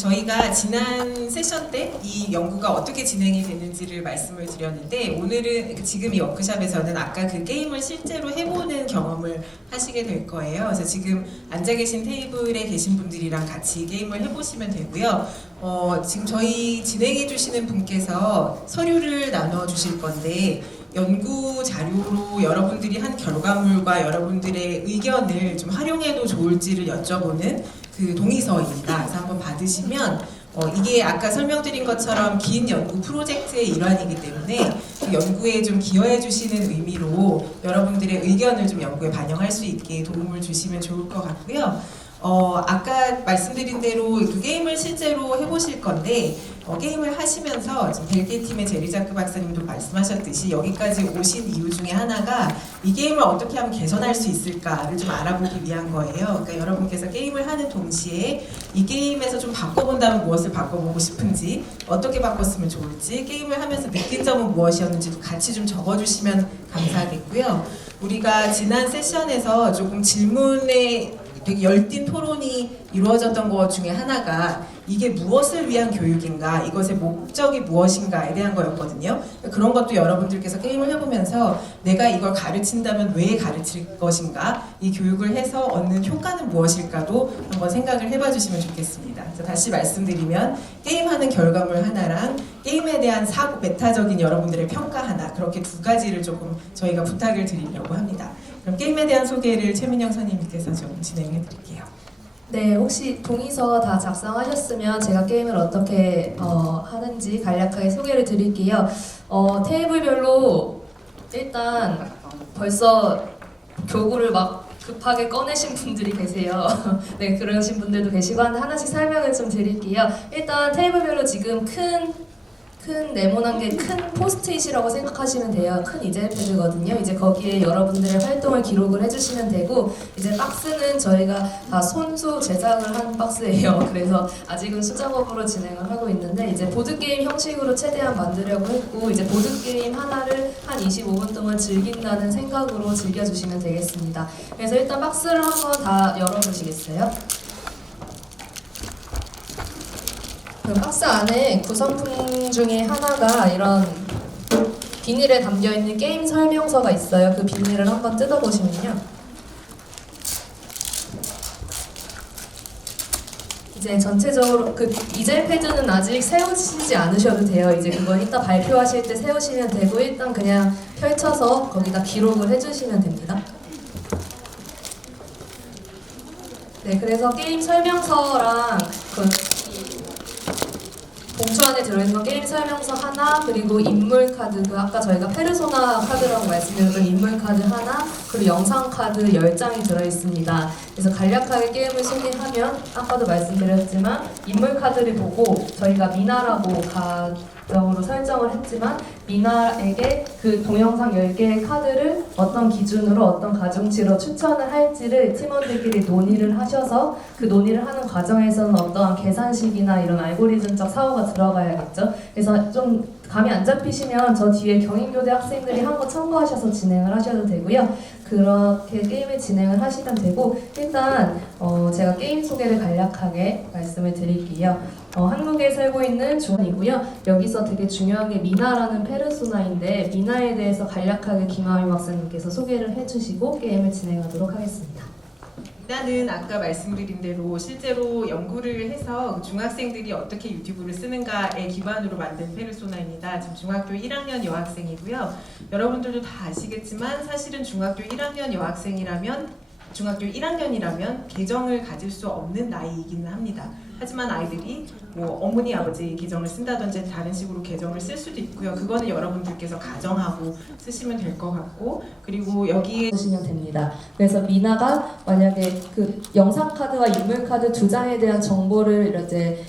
저희가 지난 세션 때 이 연구가 어떻게 진행이 됐는지를 말씀을 드렸는데, 오늘은 지금 이 워크숍에서는 아까 그 게임을 실제로 해보는 경험을 하시게 될 거예요. 그래서 지금 앉아 계신 테이블에 계신 분들이랑 같이 게임을 해보시면 되고요. 지금 저희 진행해 주시는 분께서 서류를 나눠 주실 건데, 연구 자료로 여러분들이 한 결과물과 여러분들의 의견을 좀 활용해도 좋을지를 여쭤보는 그 동의서입니다. 그래서 한번 받으시면 이게 아까 설명드린 것처럼 긴 연구 프로젝트의 일환이기 때문에 그 연구에 좀 기여해 주시는 의미로 여러분들의 의견을 좀 연구에 반영할 수 있게 도움을 주시면 좋을 것 같고요. 아까 말씀드린 대로 그 게임을 실제로 해보실 건데, 게임을 하시면서 지금 벨게 팀의 제리자크 박사님도 말씀하셨듯이 여기까지 오신 이유 중에 하나가 이 게임을 어떻게 하면 개선할 수 있을까를 좀 알아보기 위한 거예요. 그러니까 여러분께서 게임을 하는 동시에 이 게임에서 좀 바꿔본다면 무엇을 바꿔보고 싶은지, 어떻게 바꿨으면 좋을지, 게임을 하면서 느낀 점은 무엇이었는지도 같이 좀 적어주시면 감사하겠고요. 우리가 지난 세션에서 조금 질문에 되게 열띤 토론이 이루어졌던 것 중에 하나가 이게 무엇을 위한 교육인가, 이것의 목적이 무엇인가에 대한 거였거든요. 그런 것도 여러분들께서 게임을 해보면서 내가 이걸 가르친다면 왜 가르칠 것인가, 이 교육을 해서 얻는 효과는 무엇일까도 한번 생각을 해봐 주시면 좋겠습니다. 그래서 다시 말씀드리면 게임하는 결과물 하나랑 게임에 대한 사고, 메타적인 여러분들의 평가 하나, 그렇게 두 가지를 조금 저희가 부탁을 드리려고 합니다. 그럼 게임에 대한 소개를 최민영 선생님께서 좀 진행해 드릴게요. 네, 혹시 동의서 다 작성하셨으면 제가 게임을 어떻게 하는지 간략하게 소개를 드릴게요. 테이블별로 일단 벌써 교구를 막 급하게 꺼내신 분들이 계세요. 네, 그러신 분들도 계시고 한데 하나씩 설명을 좀 드릴게요. 일단 테이블별로 지금 큰 네모난 게 큰 포스트잇이라고 생각하시면 돼요. 큰 이젤패드거든요. 이제 거기에 여러분들의 활동을 기록을 해주시면 되고, 이제 박스는 저희가 다 손수 제작을 한 박스예요. 그래서 아직은 수작업으로 진행을 하고 있는데, 이제 보드게임 형식으로 최대한 만들려고 했고, 이제 보드게임 하나를 한 25분 동안 즐긴다는 생각으로 즐겨주시면 되겠습니다. 그래서 일단 박스를 한번 다 열어보시겠어요? 그 박스 안에 구성품 중에 하나가 이런 비닐에 담겨있는 게임 설명서가 있어요. 그 비닐을 한번 뜯어보시면요, 이제 전체적으로 그 이젤 패드는 아직 세우시지 않으셔도 돼요. 이제 그건 이따 발표하실 때 세우시면 되고, 일단 그냥 펼쳐서 거기다 기록을 해주시면 됩니다. 네, 그래서 게임 설명서랑 그 봉투 안에 들어있는 건 게임 설명서 하나, 그리고 인물 카드, 그 아까 저희가 페르소나 카드라고 말씀드렸던 인물 카드 하나, 그리고 영상 카드 10장이 들어있습니다. 그래서 간략하게 게임을 소개하면, 아까도 말씀드렸지만 인물 카드를 보고 저희가 미나라고 가정으로 설정을 했지만, 미나에게 그 동영상 10개의 카드를 어떤 기준으로 어떤 가중치로 추천을 할지를 팀원들끼리 논의를 하셔서, 그 논의를 하는 과정에서는 어떠한 계산식이나 이런 알고리즘적 사고가 들어가야겠죠. 그래서 좀 감이 안 잡히시면 저 뒤에 경인교대 학생들이 한 거 참고하셔서 진행을 하셔도 되고요. 그렇게 게임을 진행을 하시면 되고, 일단 제가 게임 소개를 간략하게 말씀을 드릴게요. 한국에 살고 있는 주원이고요. 여기서 되게 중요한 게 미나라는 페르소나인데, 미나에 대해서 간략하게 김하미 박사님께서 소개를 해주시고 게임을 진행하도록 하겠습니다. 일단은 아까 말씀드린 대로 실제로 연구를 해서 중학생들이 어떻게 유튜브를 쓰는가에 기반으로 만든 페르소나입니다. 지금 중학교 1학년 여학생이고요. 여러분들도 다 아시겠지만 사실은 중학교 1학년 중학교 1학년이라면 계정을 가질 수 없는 나이이기는 합니다. 하지만 아이들이 뭐 어머니 아버지 계정을 쓴다든지 다른 식으로 계정을 쓸 수도 있고요. 그거는 여러분들께서 가정하고 쓰시면 될 것 같고, 그리고 여기에 보시면 됩니다. 그래서 미나가 만약에 그 영상 카드와 인물 카드 두 장에 대한 정보를 이제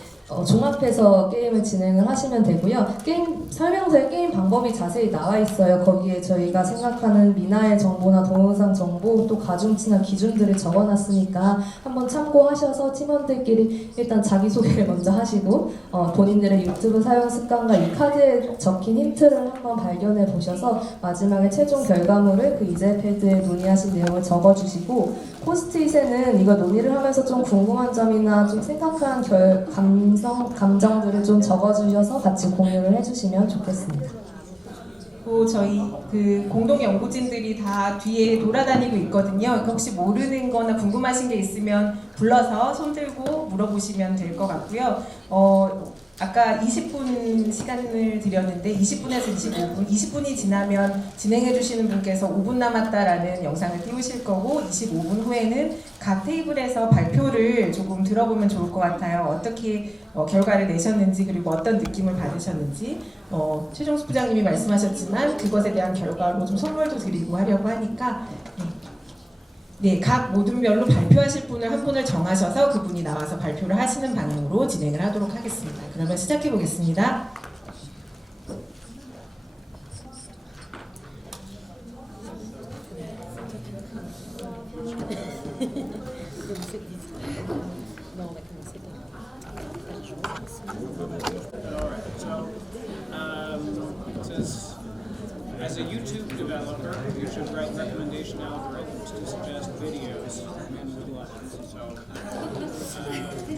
종합해서 게임을 진행을 하시면 되고요. 게임 설명서에 게임 방법이 자세히 나와 있어요. 거기에 저희가 생각하는 미나의 정보나 동영상 정보, 또 가중치나 기준들을 적어놨으니까 한번 참고하셔서 팀원들끼리 일단 자기소개를 먼저 하시고, 본인들의 유튜브 사용 습관과 이 카드에 적힌 힌트를 한번 발견해 보셔서 마지막에 최종 결과물을 그 이젤패드에 논의하신 내용을 적어주시고, 포스트잇에는 이거 논의를 하면서 좀 궁금한 점이나 좀 생각한 감상 감정들을 좀 적어주셔서 같이 공유를 해주시면 좋겠습니다. 저희 그 공동 연구진들이 다 뒤에 돌아다니고 있거든요. 그러니까 혹시 모르는 거나 궁금하신 게 있으면 불러서 손 들고 물어보시면 될 것 같고요. 아까 20분 시간을 드렸는데 20분에서 25분, 20분이 지나면 진행해 주시는 분께서 5분 남았다라는 영상을 띄우실 거고 25분 후에는 각 테이블에서 발표를 조금 들어보면 좋을 것 같아요. 어떻게 결과를 내셨는지 그리고 어떤 느낌을 받으셨는지 최종수 부장님이 말씀하셨지만 그것에 대한 결과로 좀 선물도 드리고 하려고 하니까 네, 각 모둠별로 발표하실 분을 한 분을 정하셔서 그분이 나와서 발표를 하시는 방향으로 진행을 하도록 하겠습니다. 그러면 시작해 보겠습니다. As a YouTube developer, you should write recommendation algorithms to suggest videos and utilize. So,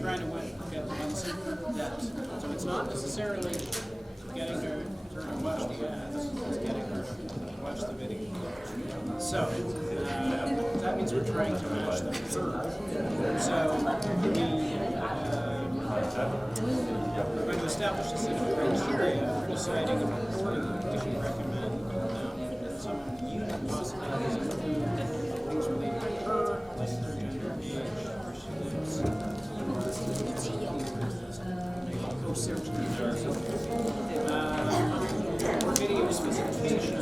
trying to get ones that. So it's not necessarily getting her to watch the ads; it's getting her to watch the video. So that means we're trying to match them. So we're going to establish a set of criteria for deciding if we're going to recommend. Some unique possibilities include things related to her, like their gender, age, where she lives. Go search or video specification,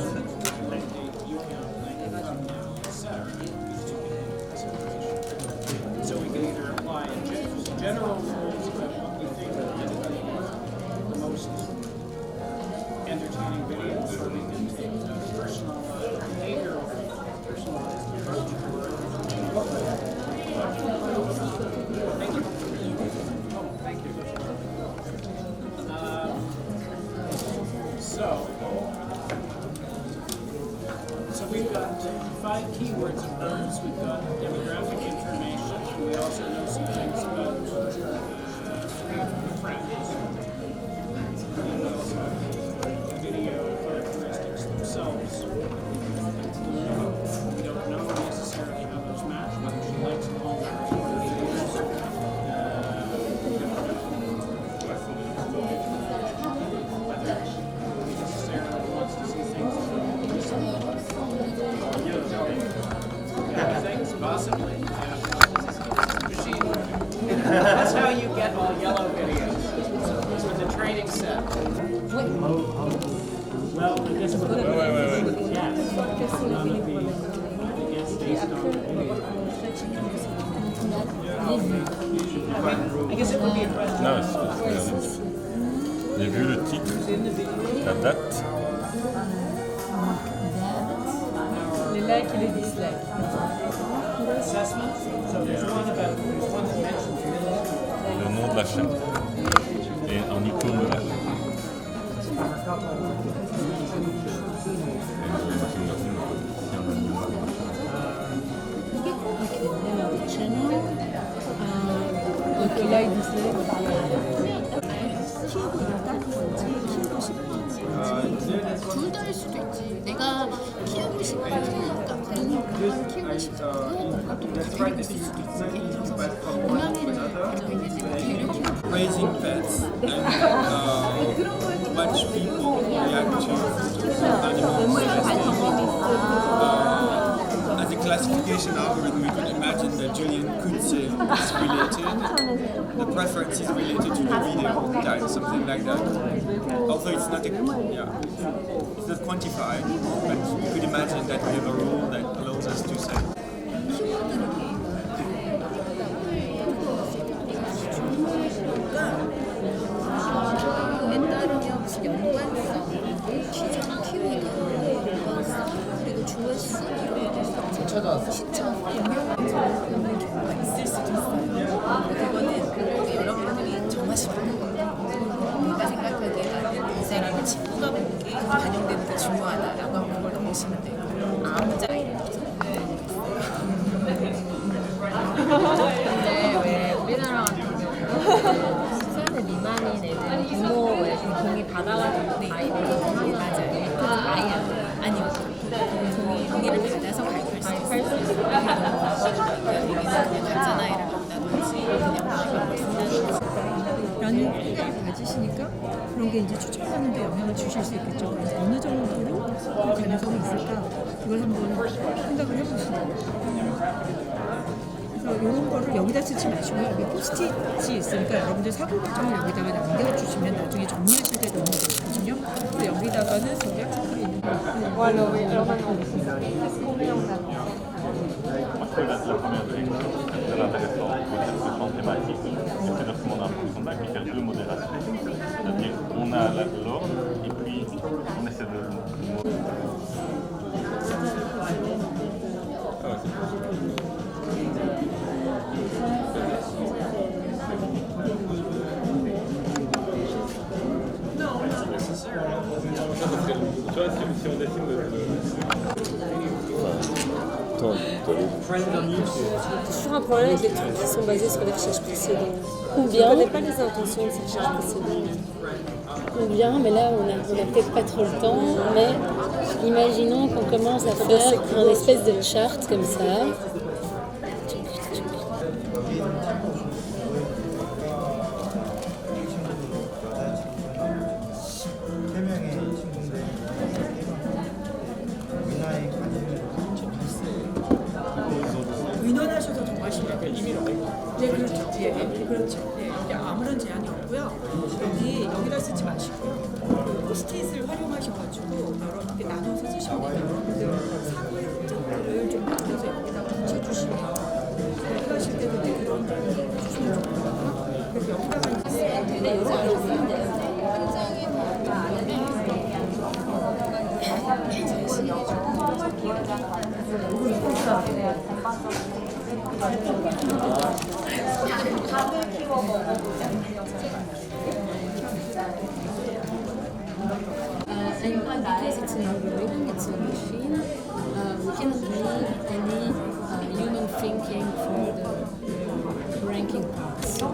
like date, view count, length, thumbnail, etc. These two can have specification. So we can either apply general rules about what we think are the most entertaining videos, or we can take personal behavioral, personalized approach. Thank you. Oh, thank you. So we've got 5 keywords of those. We've got demographic information, and we also know some things about friends. And we also have video characteristics themselves. We don't know necessarily how those match, whether she likes longer or shorter videos. Whether she necessarily wants to see things things, possibly. Machine learning. That's how you get all yellow videos. With the training set. Well, I guess it's yes. None of the against based on video. I guess it would be a question. Non, j'ai vu le titre, la date. Les likes et les dislikes. Assessment. So there's one that mentions Le nom de la chaîne et en icône de la chaîne. 이렇게 like, dislike. 키우고 있다는 건지 키우고 싶은지 둘 다일 수도 있지. 내가 키우고 싶은 누군가를 키우고 싶고 뭔가 또 다른 게 있을 수도 있지. 예를 들어서 고양이를 가지고 있는데 개를 키우고 raising pets and watch people react to animals. As a classification algorithm, we could imagine that Julian could say it's related. The preference is related to the video type, something like that. Although it's not it's not quantified, but we could imagine that we have a rule that allows us to say. 에 따르면 무슨 연관성, 기존 키워드, 연관성, 그리고 조회수 이런 시청 영향을 경우가 있을 수도 있어요. 그거는 여러분들이 정하시는 거예요. 내가 생각하기에 이 사람의 친구가 보기에 반영되는 게 중요하다라고 하면 그걸 넣으시면 돼요. 아무 자이를 근데 왜 우리나라 같은 경우는 수산의 많은 피드백을 가지시니까 그런 게 이제 추천하는 데 영향을 주실 수 있겠죠. 그래서 어느 정도로 그 가능성이 있을까 그걸 한번 생각을 해보시죠. 그래서 이런 거를 여기다 쓰지 마시고 여기 포스트잇이 있으니까 여러분들 사고 과정을 여기다가 남겨주시면 나중에 정리하실 때 도움이 되거든요. 그래서 여기다가는 저기 학생들이 있는 거. Après la première lecture, c'est très intéressant, le concept thématique, et puis de ce monde en fonction de là, puis faire deux modérations. C'est-à-dire on a l'ordre et puis on essaie de Tu vois, si on décide toujours un problème avec les trucs qui sont basés sur les recherches précédentes. On ne connaît pas les intentions de ces recherches précédentes. Ou bien, mais là on a peut-être pas trop le temps, mais imaginons qu'on commence à faire un espèce de chart comme ça. 의논하셔도 정말 심해요. 네, 그렇죠. 예, 그렇죠. 예, 아무런 제한이 없고요. 여기다 쓰지 마시고 포스트잇을 활용하셔가지고 여러 개 나눠서 쓰시면 돼요. 사고의 흔적들을 좀 남겨서 여기다가 붙여주시면 여기 가실 때도 그런 걸 주시면 좋거든요. 그래서 여기다가 And because it's an algorithm, it's a machine, we cannot need any human thinking for the ranking part. So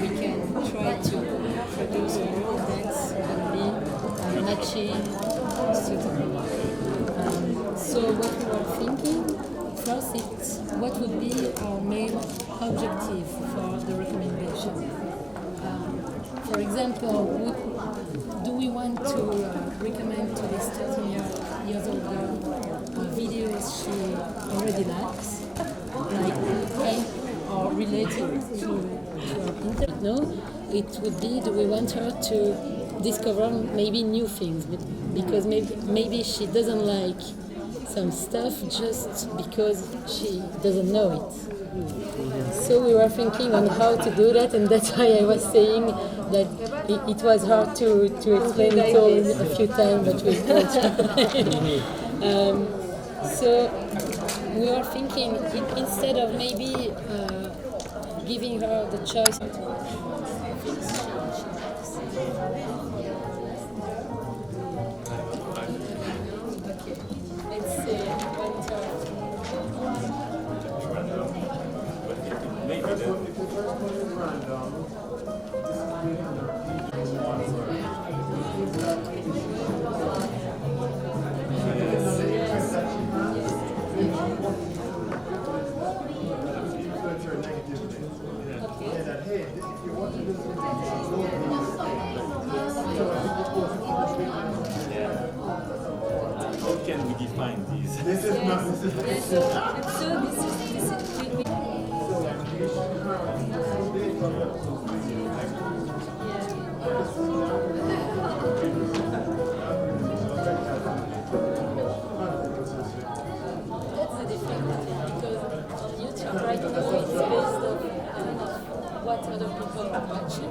we can try to produce a rule that can be matching suitably. So what we were thinking, first it's what would be our main objective for the recommendation. For example, do we want to recommend to this 13-year-old girl videos she already likes, like or related to her interest? No, it would be, do we want her to discover maybe new things, because maybe she doesn't like some stuff just because she doesn't know it. So we were thinking on how to do that, and that's why I was saying that it was hard to explain it all a few times, but we will try. So we were thinking, instead of maybe giving her the choice. Let's say how can we define these? that's the difficulty, because on YouTube right now it's based on what other people are watching.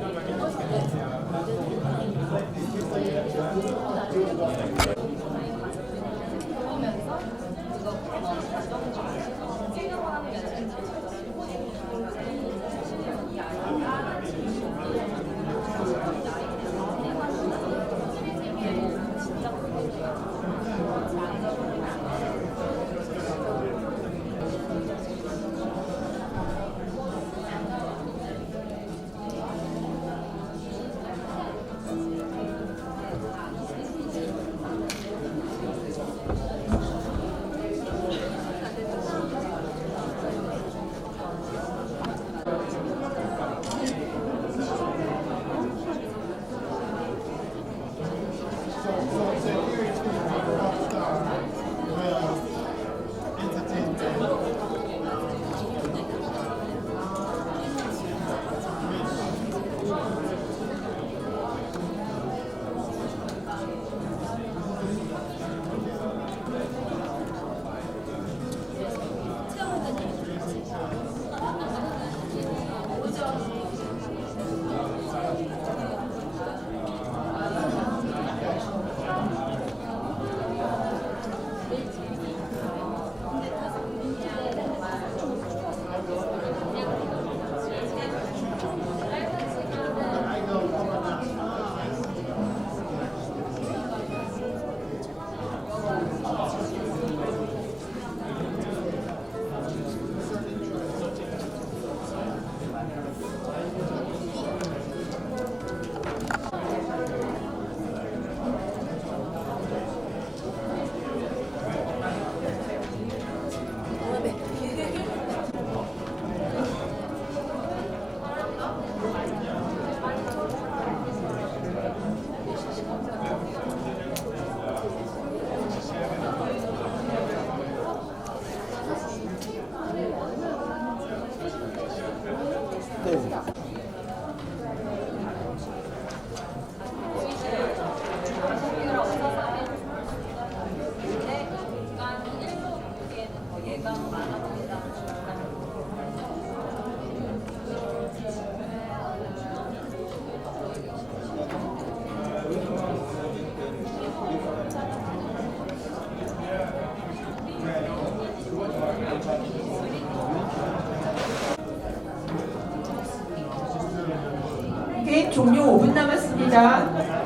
게임 종료 5분 남았습니다.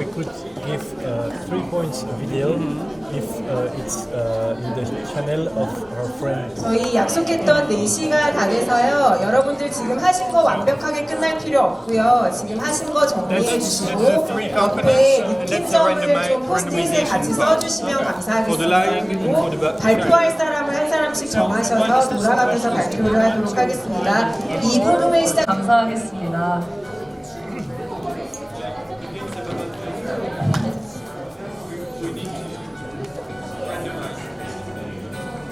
We could give 3 points video if it's in the channel of our friend. 저희 약속했던 4시가 다 돼서요. 여러분들 지금 하신 거 완벽하게 끝날 필요 없고요. 지금 하신 거 정리해 주시고 옆에 느낀 점을 좀 포스트잇에 같이 써주시면 감사하겠습니다. 그리고 발표할 사람을 한 사람씩 정하셔서 돌아가면서 발표를 하도록 하겠습니다. 2분 후에 시작. 감사하겠습니다.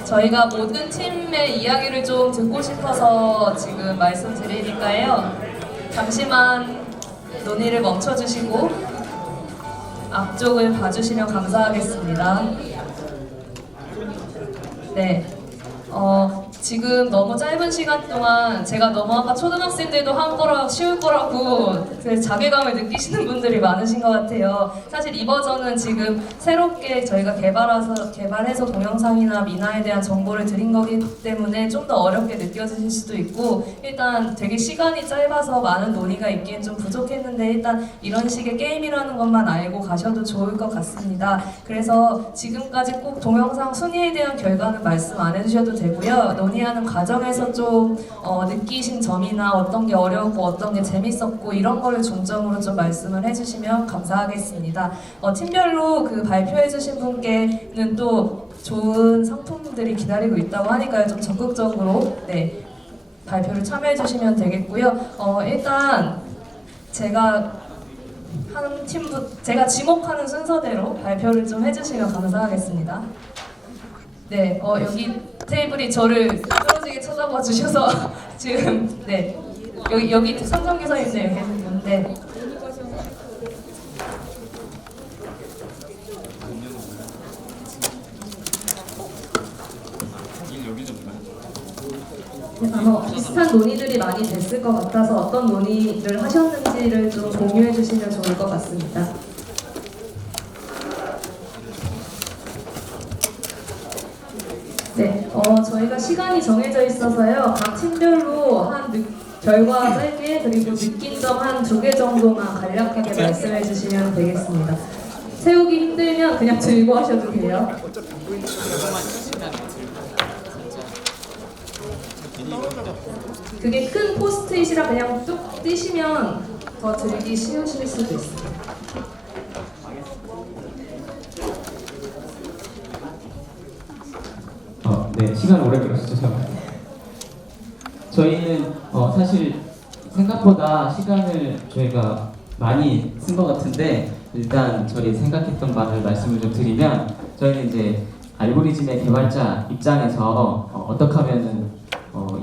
저희가 모든 팀의 이야기를 좀 듣고 싶어서 지금 말씀드리니까요. 잠시만 논의를 멈춰주시고 앞쪽을 봐주시면 감사하겠습니다. 네. 지금 너무 짧은 시간 동안 제가 너무 아까 초등학생들도 한 거라 쉬울 거라고 자괴감을 느끼시는 분들이 많으신 것 같아요. 사실 이 버전은 지금 새롭게 저희가 개발해서 동영상이나 미나에 대한 정보를 드린 거기 때문에 좀 더 어렵게 느껴지실 수도 있고, 일단 되게 시간이 짧아서 많은 논의가 있기엔 좀 부족했는데 일단 이런 식의 게임이라는 것만 알고 가셔도 좋을 것 같습니다. 그래서 지금까지 꼭 동영상 순위에 대한 결과는 말씀 안 해주셔도 되고요. 논의하는 과정에서 좀 느끼신 점이나 어떤 게 어려웠고 어떤 게 재밌었고 이런 거를 중점으로 좀 말씀을 해주시면 감사하겠습니다. 팀별로 그 발표해주신 분께는 또 좋은 상품들이 기다리고 있다고 하니까요. 좀 적극적으로 발표를 참여해주시면 되겠고요. 일단 제가 제가 지목하는 순서대로 발표를 좀 해주시면 감사하겠습니다. 네, 여기 테이블이 저를 떨어지게 쳐다봐 주셔서 지금 여기 삼성기사님들 계시는데 아마 비슷한 논의들이 많이 됐을 것 같아서 어떤 논의를 하셨는지를 좀 공유해 주시면 좋을 것 같습니다. 네, 저희가 시간이 정해져 있어서요. 각 팀별로 한 결과 짧게 그리고 느낀 점 한 2개 정도만 간략하게 말씀해 주시면 되겠습니다. 세우기 힘들면 그냥 들고 하셔도 돼요. 그게 큰 포스트잇이라 그냥 뚝 띄시면 더 들기 쉬우실 수도 있어요. 네, 시간 오래 끌었죠. 저희는 사실 생각보다 시간을 저희가 많이 쓴 것 같은데, 일단 저희 생각했던 바를 말씀을 좀 드리면, 저희는 이제 알고리즘의 개발자 입장에서 어떻게 하면은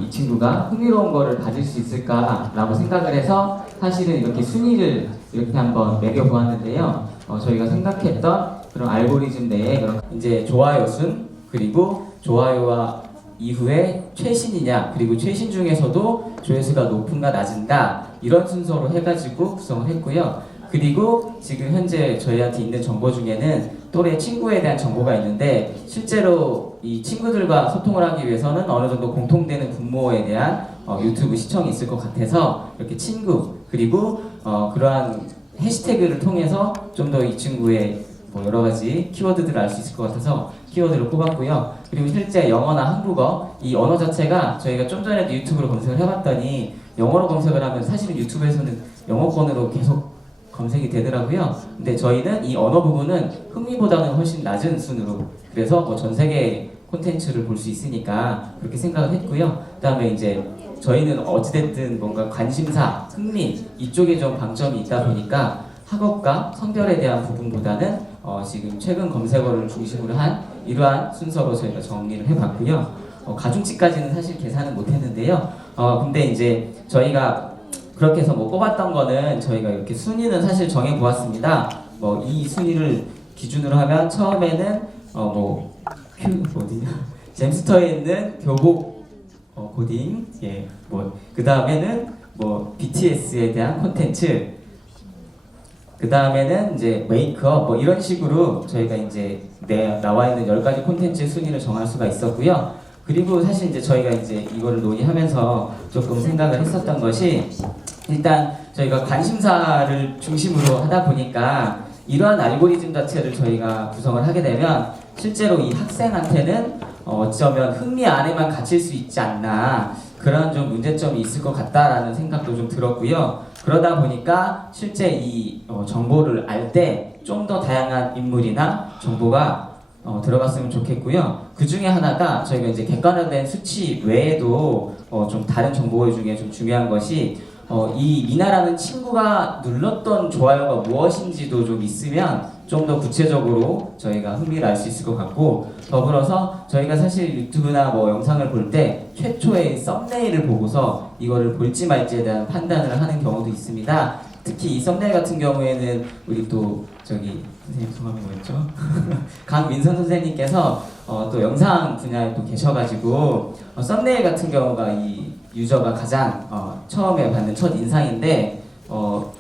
이 친구가 흥미로운 거를 가질 수 있을까라고 생각을 해서 사실은 이렇게 순위를 이렇게 한번 매겨보았는데요. 저희가 생각했던 그런 알고리즘 내에 그런 이제 좋아요 순, 그리고 좋아요와 이후에 최신이냐, 그리고 최신 중에서도 조회수가 높은가 낮은가, 이런 순서로 해가지고 구성을 했고요. 그리고 지금 현재 저희한테 있는 정보 중에는 또래 친구에 대한 정보가 있는데, 실제로 이 친구들과 소통을 하기 위해서는 어느 정도 공통되는 분모에 대한 유튜브 시청이 있을 것 같아서 이렇게 친구, 그리고 그러한 해시태그를 통해서 좀 더 이 친구의 여러 가지 키워드들을 알 수 있을 것 같아서 키워드를 뽑았고요. 그리고 실제 영어나 한국어, 이 언어 자체가 저희가 좀 전에도 유튜브로 검색을 해봤더니 영어로 검색을 하면 사실은 유튜브에서는 영어권으로 계속 검색이 되더라고요. 근데 저희는 이 언어 부분은 흥미보다는 훨씬 낮은 순으로, 그래서 뭐 전 세계 콘텐츠를 볼 수 있으니까 그렇게 생각을 했고요. 그다음에 이제 저희는 어찌됐든 뭔가 관심사, 흥미 이쪽에 좀 방점이 있다 보니까 학업과 성별에 대한 부분보다는 지금 최근 검색어를 중심으로 한 이러한 순서로 저희가 정리를 해봤고요. 가중치까지는 사실 계산은 못했는데요. 근데 이제 저희가 그렇게 해서 뭐 뽑았던 거는 저희가 이렇게 순위는 사실 정해 보았습니다. 뭐 이 순위를 기준으로 하면 처음에는 어디냐 잼스터에 있는 교복 코딩, 예, 뭐 그 다음에는 뭐 BTS에 대한 콘텐츠, 그 다음에는 이제 메이크업, 뭐 이런 식으로 저희가 이제 나와 있는 10가지 콘텐츠 순위를 정할 수가 있었고요. 그리고 사실 이제 저희가 이제 이거를 논의하면서 조금 생각을 했었던 것이, 일단 저희가 관심사를 중심으로 하다 보니까 이러한 알고리즘 자체를 저희가 구성을 하게 되면 실제로 이 학생한테는 어쩌면 흥미 안에만 갇힐 수 있지 않나, 그런 좀 문제점이 있을 것 같다라는 생각도 좀 들었고요. 그러다 보니까 실제 이 정보를 알 때 좀 더 다양한 인물이나 정보가 들어갔으면 좋겠고요. 그 중에 하나가 저희가 이제 객관화된 수치 외에도 좀 다른 정보 중에 좀 중요한 것이 이 미나라는 친구가 눌렀던 좋아요가 무엇인지도 좀 있으면 좀 더 구체적으로 저희가 흥미를 알 수 있을 것 같고, 더불어서 저희가 사실 유튜브나 뭐 영상을 볼 때 최초의 썸네일을 보고서 이거를 볼지 말지에 대한 판단을 하는 경우도 있습니다. 특히 이 썸네일 같은 경우에는 우리 또 저기 선생님 성함이 뭐였죠? 강민선 선생님께서 또 영상 분야에 또 계셔가지고 썸네일 같은 경우가 이 유저가 가장 처음에 받는 첫 인상인데,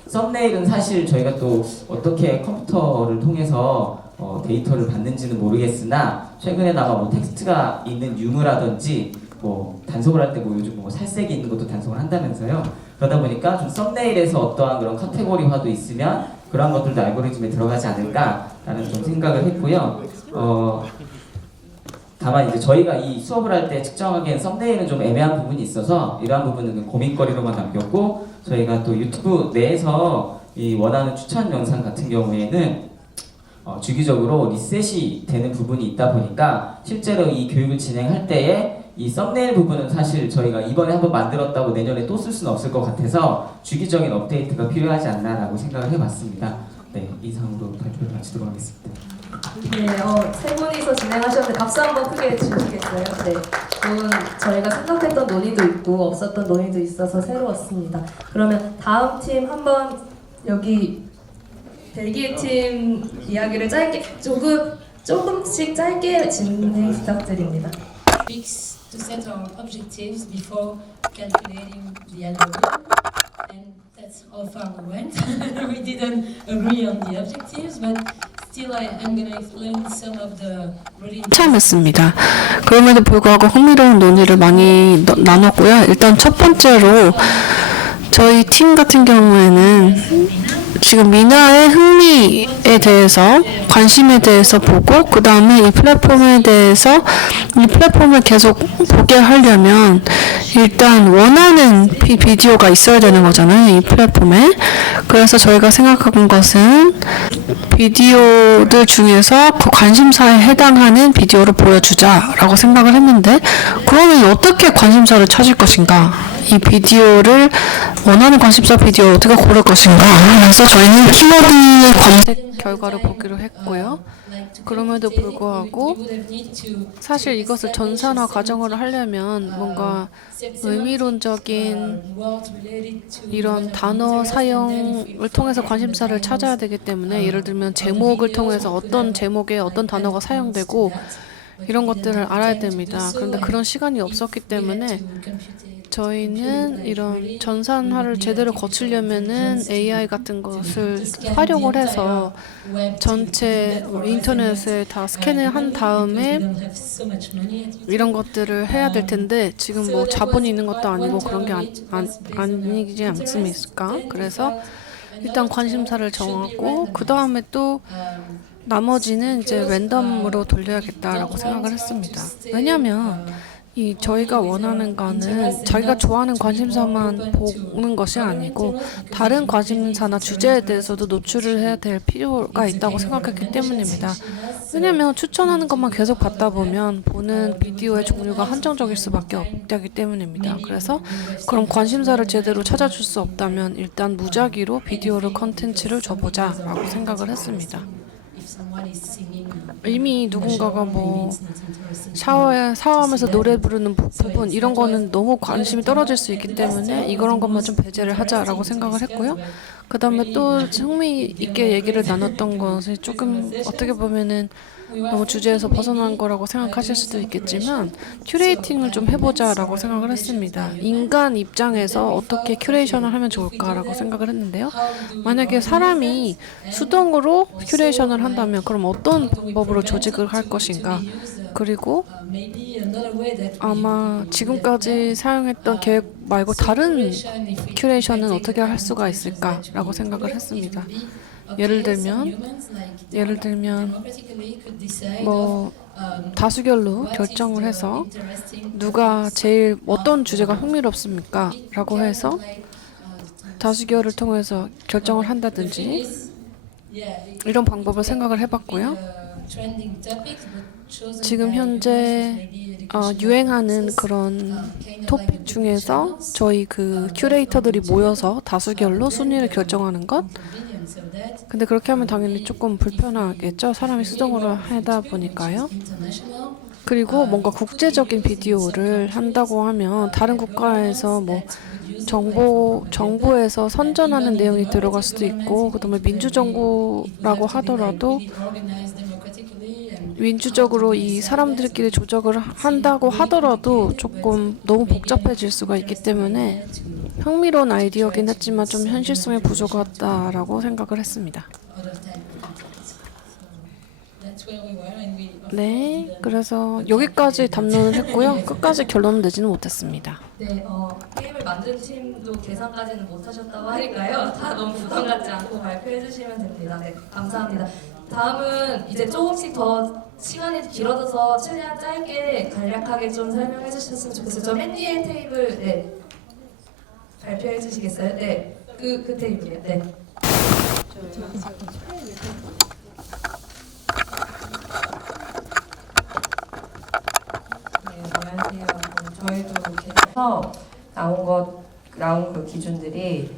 썸네일은 사실 저희가 또 어떻게 컴퓨터를 통해서 데이터를 받는지는 모르겠으나 최근에나마 뭐 텍스트가 있는 유무라든지 뭐 단속을 할 때 뭐 요즘 뭐 살색이 있는 것도 단속을 한다면서요. 그러다 보니까 좀 썸네일에서 어떠한 그런 카테고리화도 있으면 그런 것들도 알고리즘에 들어가지 않을까라는 좀 생각을 했고요. 다만 이제 저희가 이 수업을 할 때 측정하기엔 썸네일은 좀 애매한 부분이 있어서 이러한 부분은 고민거리로만 남겼고, 저희가 또 유튜브 내에서 이 원하는 추천 영상 같은 경우에는 주기적으로 리셋이 되는 부분이 있다 보니까 실제로 이 교육을 진행할 때에 이 썸네일 부분은 사실 저희가 이번에 한번 만들었다고 내년에 또 쓸 수는 없을 것 같아서 주기적인 업데이트가 필요하지 않나라고 생각을 해봤습니다. 네, 이상으로 발표를 마치도록 하겠습니다. 네, 세 분이서 진행하셨는데 박수 한번 크게 주시겠어요? 네, 저희가 생각했던 논의도 있고 없었던 논의도 있어서 새로웠습니다. 그러면 다음 팀 한번 여기 벨기에 팀 이야기를 짧게 조금씩 짧게 진행 부탁드립니다. Weeks to set our objectives before calculating the algorithm, and that's how far we went. We didn't agree on the objectives, but still I am going to explain some of the really 참였습니다. 그럼에도 불구하고 흥미로운 논의를 많이 나눴고요. 일단 첫 번째로 저희 팀 같은 경우에는 지금 미나의 흥미에 대해서, 관심에 대해서 보고, 그 다음에 이 플랫폼에 대해서, 이 플랫폼을 계속 보게 하려면 일단 원하는 비디오가 있어야 되는 거잖아요, 이 플랫폼에. 그래서 저희가 생각한 것은 비디오들 중에서 그 관심사에 해당하는 비디오를 보여주자라고 생각을 했는데, 그러면 어떻게 관심사를 찾을 것인가? 이 비디오를, 원하는 관심사 비디오를 어떻게 고를 것인가? 그래서 저희는 키워드 검색 결과를 보기로 했고요. 그럼에도 불구하고 사실 이것을 전산화 과정으로 하려면 뭔가 의미론적인 이런 단어 사용을 통해서 관심사를 찾아야 되기 때문에, 예를 들면 제목을 통해서 어떤 제목에 어떤 단어가 사용되고 이런 것들을 알아야 됩니다. 그런데 그런 시간이 없었기 때문에 저희는 이런 전산화를 제대로 거치려면은 AI 같은 것을 활용을 해서 전체 인터넷을 다 스캔을 한 다음에 이런 것들을 해야 될 텐데, 지금 뭐 자본이 있는 것도 아니고 그런 게 아니지 않습니까? 그래서 일단 관심사를 정하고 그 다음에 또 나머지는 이제 랜덤으로 돌려야겠다라고 생각을 했습니다. 왜냐하면 저희가 원하는 거는 자기가 좋아하는 관심사만 보는 것이 아니고 다른 관심사나 주제에 대해서도 노출을 해야 될 필요가 있다고 생각했기 때문입니다. 왜냐면 추천하는 것만 계속 받다 보면 보는 비디오의 종류가 한정적일 수밖에 없기 때문입니다. 그래서 그럼 관심사를 제대로 찾아줄 수 없다면 일단 무작위로 비디오를 컨텐츠를 줘보자 라고 생각을 했습니다. 이미 누군가가 뭐 샤워하면서 노래 부르는 부분 이런 거는 너무 관심이 떨어질 수 있기 때문에 이런 것만 좀 배제를 하자라고 생각을 했고요. 그 다음에 또 흥미 있게 얘기를 나눴던 것이 조금 어떻게 보면은 너무 주제에서 벗어난 거라고 생각하실 수도 있겠지만 큐레이팅을 좀 해보자라고 생각을 했습니다. 인간 입장에서 어떻게 큐레이션을 하면 좋을까라고 생각을 했는데요. 만약에 사람이 수동으로 큐레이션을 한다면 그럼 어떤 방법으로 조직을 할 것인가? 그리고 아마 지금까지 사용했던 계획 말고 다른 큐레이션은 어떻게 할 수가 있을까라고 생각을 했습니다. 예를 들면 뭐 다수결로 결정을 해서 누가 제일 어떤 주제가 흥미롭습니까? 라고 해서 다수결을 통해서 결정을 한다든지 이런 방법을 생각을 해봤고요. 지금 현재 유행하는 그런 토픽 중에서 저희 그 큐레이터들이 모여서 다수결로 순위를 결정하는 것. 근데 그렇게 하면 당연히 조금 불편하겠죠. 사람이 수동으로 하다 보니까요. 그리고 뭔가 국제적인 비디오를 한다고 하면 다른 국가에서 뭐 정부에서 선전하는 내용이 들어갈 수도 있고, 그다음에 민주정부라고 하더라도 민주적으로 이 사람들끼리 조작을 한다고 하더라도 조금 너무 복잡해질 수가 있기 때문에 흥미로운 아이디어긴 했지만 좀 현실성이 부족하다라고 생각을 했습니다. 네, 그래서 여기까지 담론을 했고요. 끝까지 결론을 내지는 못했습니다. 네, 게임을 만든 팀도 계산까지는 못하셨다고 하니까요. 다 너무 부담 갖지 않고 발표해 주시면 됩니다. 네, 감사합니다. 다음은 이제 조금씩 더 시간이 길어져서 최대한 짧게 간략하게 좀 설명해 주셨으면 좋겠어요. 저 맨 뒤에 테이블 네, 발표해 주시겠어요? 네, 그 테이블이요. 네. 안녕하세요. 저희도 계속해서 나온 그 기준들이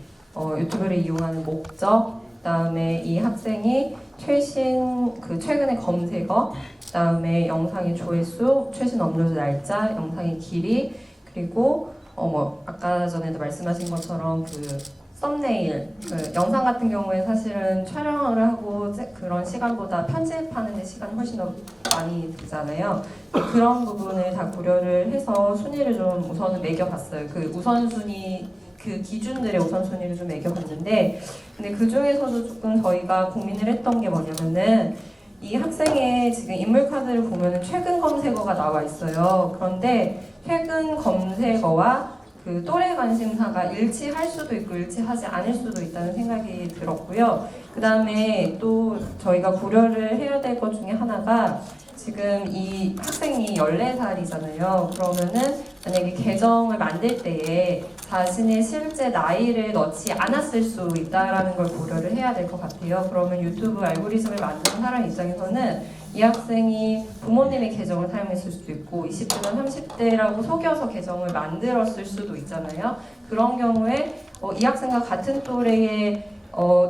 유튜브를 이용하는 목적, 그다음에 이 학생이 최근의 검색어, 그다음에 영상의 조회수, 최신 업로드 날짜, 영상의 길이, 그리고 뭐 아까 전에도 말씀하신 것처럼 그 썸네일, 그 영상 같은 경우에 사실은 촬영을 하고 그런 시간보다 편집하는 데 시간이 훨씬 더 많이 들잖아요. 그런 부분을 다 고려를 해서 순위를 좀 우선은 매겨봤어요. 그 우선순위, 그 기준들의 우선순위를 좀 매겨봤는데, 근데 그 중에서도 조금 저희가 고민을 했던 게 뭐냐면은 이 학생의 지금 인물 카드를 보면은 최근 검색어가 나와 있어요. 그런데 최근 검색어와 그 또래 관심사가 일치할 수도 있고 일치하지 않을 수도 있다는 생각이 들었고요. 그 다음에 또 저희가 고려를 해야 될 것 중에 하나가 지금 이 학생이 14살이잖아요. 그러면은 만약에 계정을 만들 때에 자신의 실제 나이를 넣지 않았을 수 있다라는 걸 고려를 해야 될 것 같아요. 그러면 유튜브 알고리즘을 만드는 사람 입장에서는 이 학생이 부모님의 계정을 사용했을 수도 있고 20대나 30대라고 속여서 계정을 만들었을 수도 있잖아요. 그런 경우에 이 학생과 같은 또래의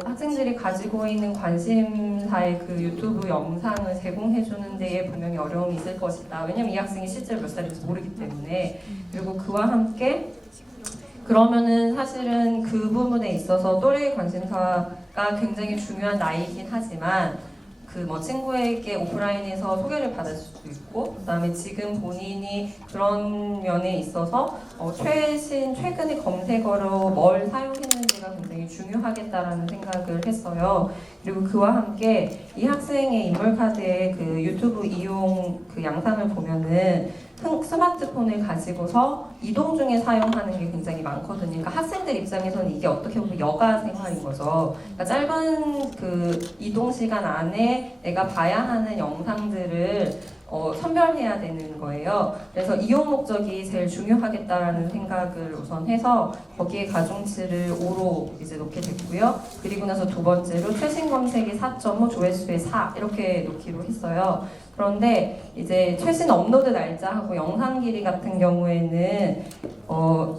학생들이 가지고 있는 관심사의 그 유튜브 영상을 제공해주는 데에 분명히 어려움이 있을 것이다. 왜냐면 이 학생이 실제로 몇 살인지 모르기 때문에. 그리고 그와 함께 그러면은 사실은 그 부분에 있어서 또래의 관심사가 굉장히 중요한 나이이긴 하지만 그 뭐 친구에게 오프라인에서 소개를 받을 수도 있고, 그다음에 지금 본인이 그런 면에 있어서 최근의 검색어로 뭘 사용했는지가 굉장히 중요하겠다라는 생각을 했어요. 그리고 그와 함께 이 학생의 인물카드의 그 유튜브 이용 그 양상을 보면은 스마트폰을 가지고서 이동 중에 사용하는 게 굉장히 많거든요. 그러니까 학생들 입장에서는 이게 어떻게 보면 여가 생활인 거죠. 그러니까 짧은 그 이동 시간 안에 내가 봐야 하는 영상들을 선별해야 되는 거예요. 그래서 이용 목적이 제일 중요하겠다라는 생각을 우선 해서 거기에 가중치를 5로 이제 놓게 됐고요. 그리고 나서 두 번째로 최신 검색이 4.5, 조회수에 4 이렇게 놓기로 했어요. 그런데 이제 최신 업로드 날짜하고 영상 길이 같은 경우에는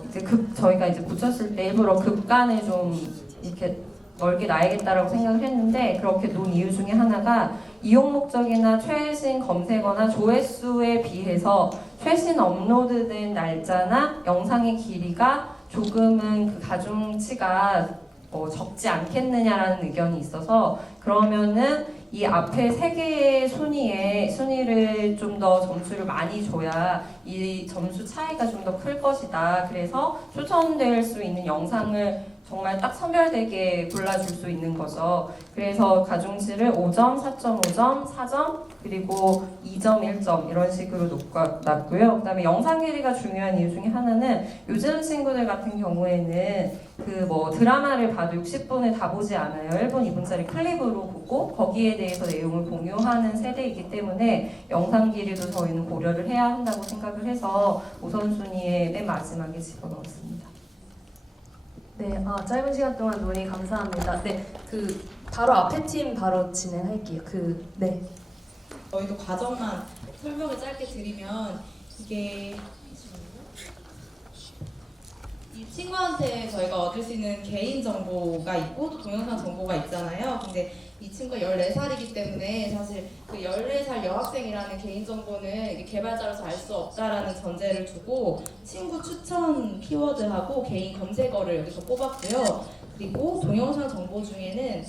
이제 저희가 이제 붙였을 때 일부러 급간을 좀 이렇게 넓게 놔야겠다라고 생각을 했는데 그렇게 놓은 이유 중에 하나가 이용 목적이나 최신 검색어나 조회수에 비해서 최신 업로드된 날짜나 영상의 길이가 조금은 그 가중치가 적지 않겠느냐라는 의견이 있어서 그러면은 이 앞에 세 개의 순위를 좀 더 점수를 많이 줘야 이 점수 차이가 좀 더 클 것이다. 그래서 추천될 수 있는 영상을 정말 딱 선별되게 골라줄 수 있는 거죠. 그래서 가중치를 5점, 4.5점, 4점, 그리고 2점, 1점 이런 식으로 놨고요. 그 다음에 영상 길이가 중요한 이유 중에 하나는 요즘 친구들 같은 경우에는 드라마를 봐도 60분을 다 보지 않아요. 1분, 2분짜리 클립으로 보고 거기에 대해서 내용을 공유하는 세대이기 때문에 영상 길이도 저희는 고려를 해야 한다고 생각을 해서 우선순위에 맨 마지막에 집어넣었습니다. 네, 짧은 시간 동안 논의 감사합니다. 네, 바로 앞에 팀 바로 진행할게요. 네. 저희도 과정만 설명을 짧게 드리면 이게 이 친구한테 저희가 얻을 수 있는 개인 정보가 있고 또 동영상 정보가 있잖아요. 근데 이 친구가 14살이기 때문에 사실 그 14살 여학생이라는 개인 정보는 개발자로서 알 수 없다라는 전제를 두고 친구 추천 키워드하고 개인 검색어를 여기서 뽑았고요. 그리고 동영상 정보 중에는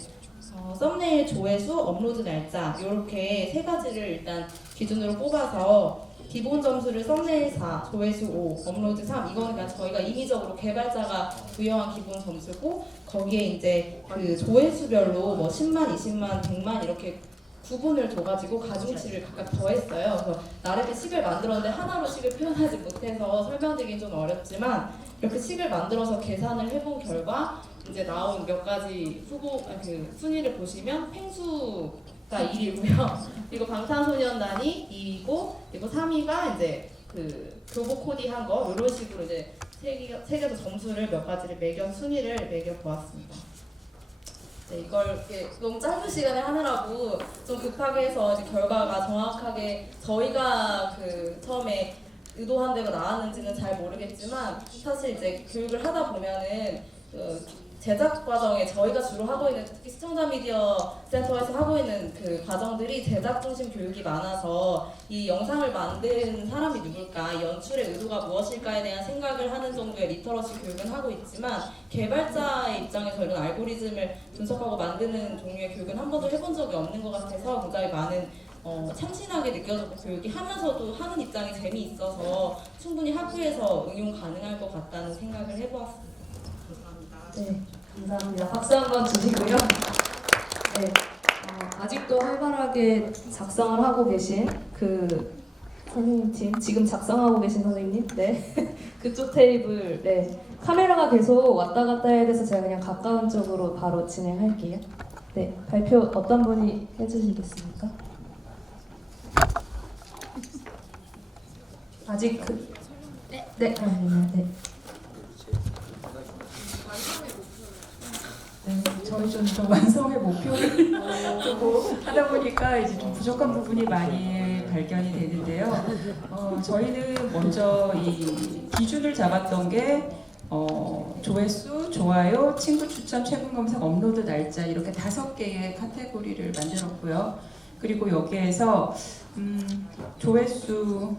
썸네일 조회수, 업로드 날짜 이렇게 세 가지를 일단 기준으로 뽑아서 기본 점수를 썸네일 4, 조회수 5, 업로드 3 이거는 그냥 저희가 임의적으로 개발자가 부여한 기본 점수고 거기에 이제 그 조회수별로 10만, 20만, 100만 이렇게 구분을 둬가지고 가중치를 각각 더했어요. 그래서 나름의 식을 만들었는데 하나로 식을 표현하지 못해서 설명드리긴 좀 어렵지만 이렇게 식을 만들어서 계산을 해본 결과 이제 나온 몇 가지 순위를 보시면 팽수가 1위고요. 그리고 방탄소년단이 2위고 그리고 3위가 이제 교복 코디한 거 이런 식으로 이제 세 개에서 점수를 몇 가지를 순위를 매겨 보았습니다. 네, 이걸 이렇게 너무 짧은 시간에 하느라고 좀 급하게 해서 이제 결과가 정확하게 저희가 처음에 의도한 대로 나왔는지는 잘 모르겠지만 사실 이제 교육을 하다 보면은 제작 과정에 저희가 주로 하고 있는 특히 시청자 미디어 센터에서 하고 있는 과정들이 제작 중심 교육이 많아서 이 영상을 만든 사람이 누굴까, 연출의 의도가 무엇일까에 대한 생각을 하는 정도의 리터러시 교육은 하고 있지만 개발자의 입장에서 이런 알고리즘을 분석하고 만드는 종류의 교육은 한 번도 해본 적이 없는 것 같아서 굉장히 많은 참신하게 느껴졌고 교육이 하면서도 하는 입장이 재미있어서 충분히 학교에서 응용 가능할 것 같다는 생각을 해보았습니다. 네, 감사합니다. 박수 한번 주시고요. 네, 아직도 활발하게 작성을 하고 계신 선생님 팀, 지금 작성하고 계신 선생님, 네, 그쪽 테이블, 네, 카메라가 계속 왔다 갔다 해야 돼서 제가 그냥 가까운 쪽으로 바로 진행할게요. 네, 발표 어떤 분이 해주시겠습니까? 아직 네, 아닙니다. 네. 저희 좀 완성의 목표를 두고 하다 보니까 이제 좀 부족한 부분이 많이 발견이 되는데요. 저희는 먼저 이 기준을 잡았던 게 조회수, 좋아요, 친구 추천, 최근 검색, 업로드 날짜 이렇게 5개의 카테고리를 만들었고요. 그리고 여기에서 조회수,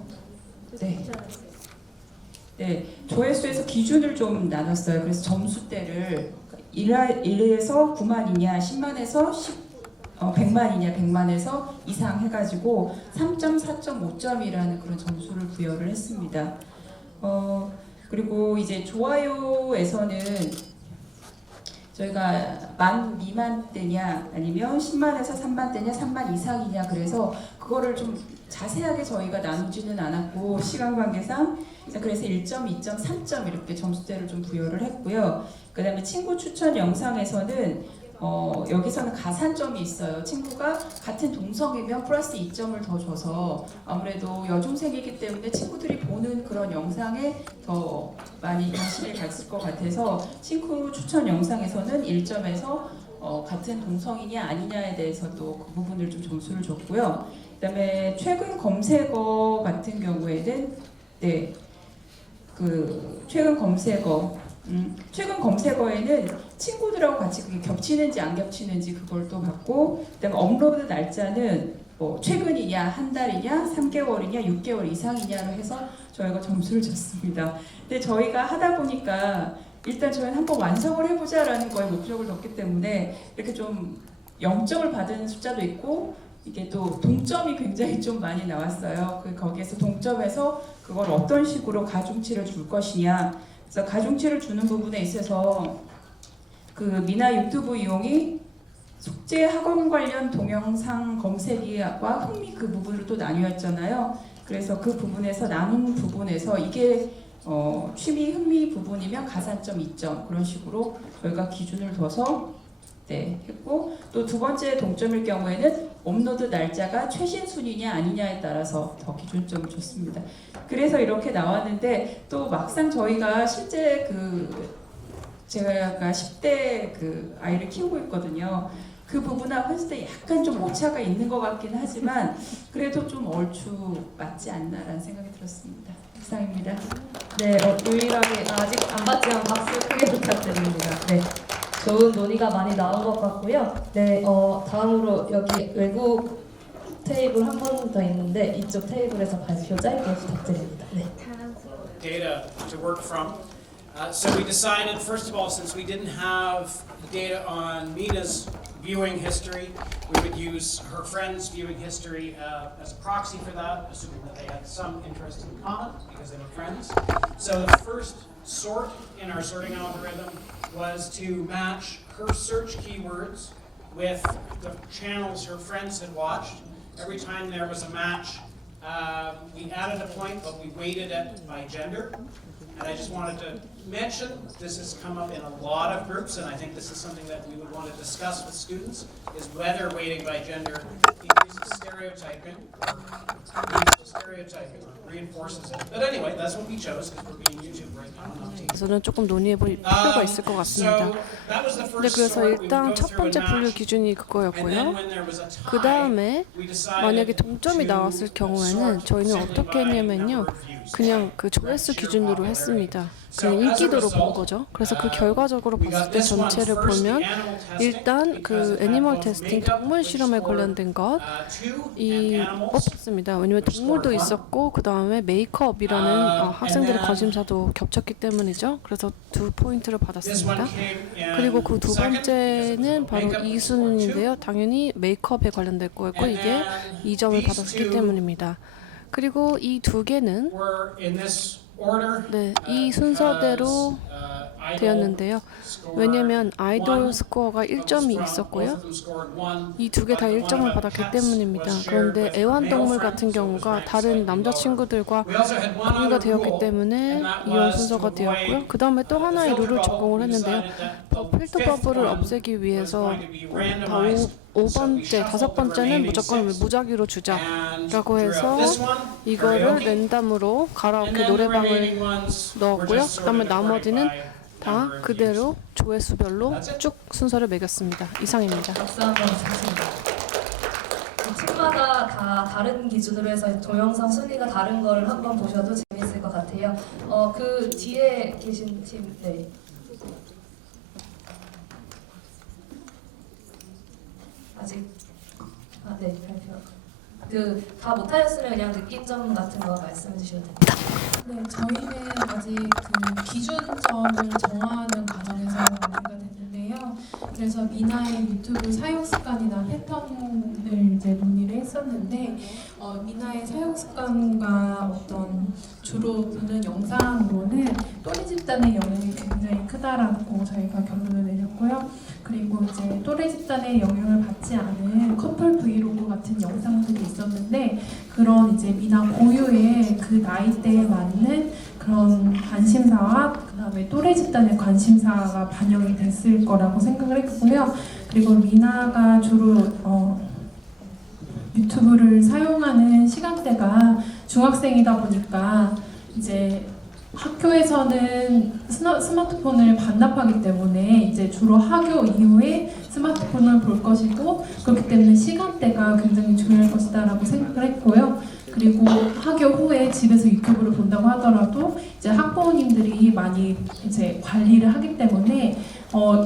조회수에서 기준을 좀 나눴어요. 그래서 점수대를 1에서 9만이냐, 10만에서 100만이냐, 100만에서 이상 해가지고 3점, 4점, 5점이라는 그런 점수를 부여를 했습니다. 그리고 이제 좋아요에서는 저희가 10,000 미만대냐 아니면 10만에서 3만대냐 3만 이상이냐 그래서 그거를 좀 자세하게 저희가 나누지는 않았고 시간 관계상 그래서 1점, 2점, 3점 이렇게 점수대를 좀 부여를 했고요. 그 다음에 친구 추천 영상에서는 여기서는 가산점이 있어요. 친구가 같은 동성이면 플러스 2점을 더 줘서 아무래도 여중생이기 때문에 친구들이 보는 그런 영상에 더 많이 관심이 갔을 것 같아서 친구 추천 영상에서는 1점에서 같은 동성이냐 아니냐에 대해서도 그 부분을 좀 점수를 줬고요. 그다음에 최근 검색어 같은 경우에는 최근 검색어에는 친구들하고 같이 그게 겹치는지 안 겹치는지 그걸 또 봤고, 그다음에 업로드 날짜는 뭐 최근이냐, 한 달이냐, 3개월이냐, 6개월 이상이냐로 해서 저희가 점수를 줬습니다. 근데 저희가 하다 보니까 일단 저희는 한번 완성을 해보자라는 거에 목적을 뒀기 때문에 이렇게 좀 0점을 받은 숫자도 있고 이게 또 동점이 굉장히 좀 많이 나왔어요. 거기에서 동점에서 그걸 어떤 식으로 가중치를 줄 것이냐. 그래서 가중치를 주는 부분에 있어서 그 미나 유튜브 이용이 숙제 학원 관련 동영상 검색이와 흥미 그 부분을 또 나뉘었잖아요. 그래서 그 부분에서 나눈 부분에서 이게 취미 흥미 부분이면 가산점 2점 그런 식으로 저희가 기준을 둬서 했고, 또 두 번째 동점일 경우에는 업로드 날짜가 최신 순위냐 아니냐에 따라서 더 기준점을 줬습니다. 그래서 이렇게 나왔는데 또 막상 저희가 실제 제가 10대 아이를 키우고 있거든요. 그 부분하고 했을 때 약간 좀 오차가 있는 것 같긴 하지만 그래도 좀 얼추 맞지 않나라는 생각이 들었습니다. 이상입니다. 네, 유일하게 아직 안 봤지만 박수 크게 부탁드립니다. 네. 좋은 논의가 많이 나온 것 같고요. 네, 다음으로 여기 외국 테이블 한 번 더 있는데 이쪽 테이블에서 발표 짧게 부탁드립니다. 네. Data to work from. So we decided, first of all, since we didn't have data on Mina's viewing history, we would use her friends' viewing history as a proxy for that, assuming that they had some interest in common because they were friends. So the first sort in our sorting algorithm was to match her search keywords with the channels her friends had watched. Every time there was a match, we added a point, but we weighted it by gender. And I just wanted to mention, this has come up in a lot of groups, and I think this is something that we would want to discuss with students, is whether weighting by gender increases stereotyping or reinforces it. But anyway, that's what we chose because we're being YouTube right now. 그래서는 조금 논의해볼 필요가 있을 것 같습니다. 네, 그래서 일단 첫 번째 분류 기준이 그거였고요. 그 다음에 만약에 동점이 나왔을 경우에는 저희는 어떻게 했냐면요, 그냥 그 조회수 기준으로 했습니다. 그냥 인기도로 본 거죠. 그래서 그 결과적으로 봤을 때 전체를 보면 일단 그 애니멀 테스팅 동물 실험에 관련된 것이 뽑혔습니다. 왜냐면 동물도 있었고 그 다음에 메이크업이라는 학생들의 관심사도 겹쳤기 때문이죠. 그래서 2포인트를 받았습니다. 그리고 그 두 번째는 바로 이순인데요. 당연히 메이크업에 관련된 거였고 이게 2점을 받았기 때문입니다. 그리고 이 두 개는 이 순서대로 되었는데요. 왜냐면 아이돌 스코어가 1점이 있었고요. 이 두 개 다 1점을 받았기 때문입니다. 그런데 애완동물 같은 경우가 다른 남자친구들과 공유가 되었기 때문에 이런 순서가 되었고요. 그 다음에 또 하나의 룰을 적용을 했는데요. 필터 버블을 없애기 위해서 5번째, 5번째는 무조건 무작위로 주자라고 해서 이거를 랜덤으로 가라오케 노래방을 넣었고요. 그 다음에 나머지는 다 그대로 조회수별로 쭉 순서를 매겼습니다. 이상입니다. 박수 한번 주겠습니다. 팀마다 다 다른 기준으로 해서 동영상 순위가 다른 거를 한번 보셔도 재밌을 것 같아요. 그 뒤에 계신 팀, 네. 아직 네, 발표. 다 못하셨으면 그냥 느낀 점 같은 거 말씀해 주셔도 됩니다. 네, 저희는 아직 그 기준점을 정하는 과정에서 마무리가 됐는데요. 그래서 미나의 유튜브 사용 습관이나 패턴을 이제 논의를 했었는데, 미나의 사용 습관과 어떤 주로 보는 영상으로는 또래 집단의 영향이 굉장히 크다라고 저희가 결론을 내렸고요. 그리고 이제 또래 집단의 영향을 받지 않은 커플 브이로그 같은 영상들이 있었는데, 그런 이제 미나 고유의 그 나이대에 맞는 그런 관심사와 그다음에 또래 집단의 관심사가 반영이 됐을 거라고 생각을 했고요. 그리고 미나가 주로 유튜브를 사용하는 시간대가 중학생이다 보니까 이제 학교에서는 스마트폰을 반납하기 때문에 이제 주로 학교 이후에 스마트폰을 볼 것이고, 그렇기 때문에 시간대가 굉장히 중요할 것이다라고 생각을 했고요. 그리고 학교 후에 집에서 유튜브를 본다고 하더라도 이제 학부모님들이 많이 이제 관리를 하기 때문에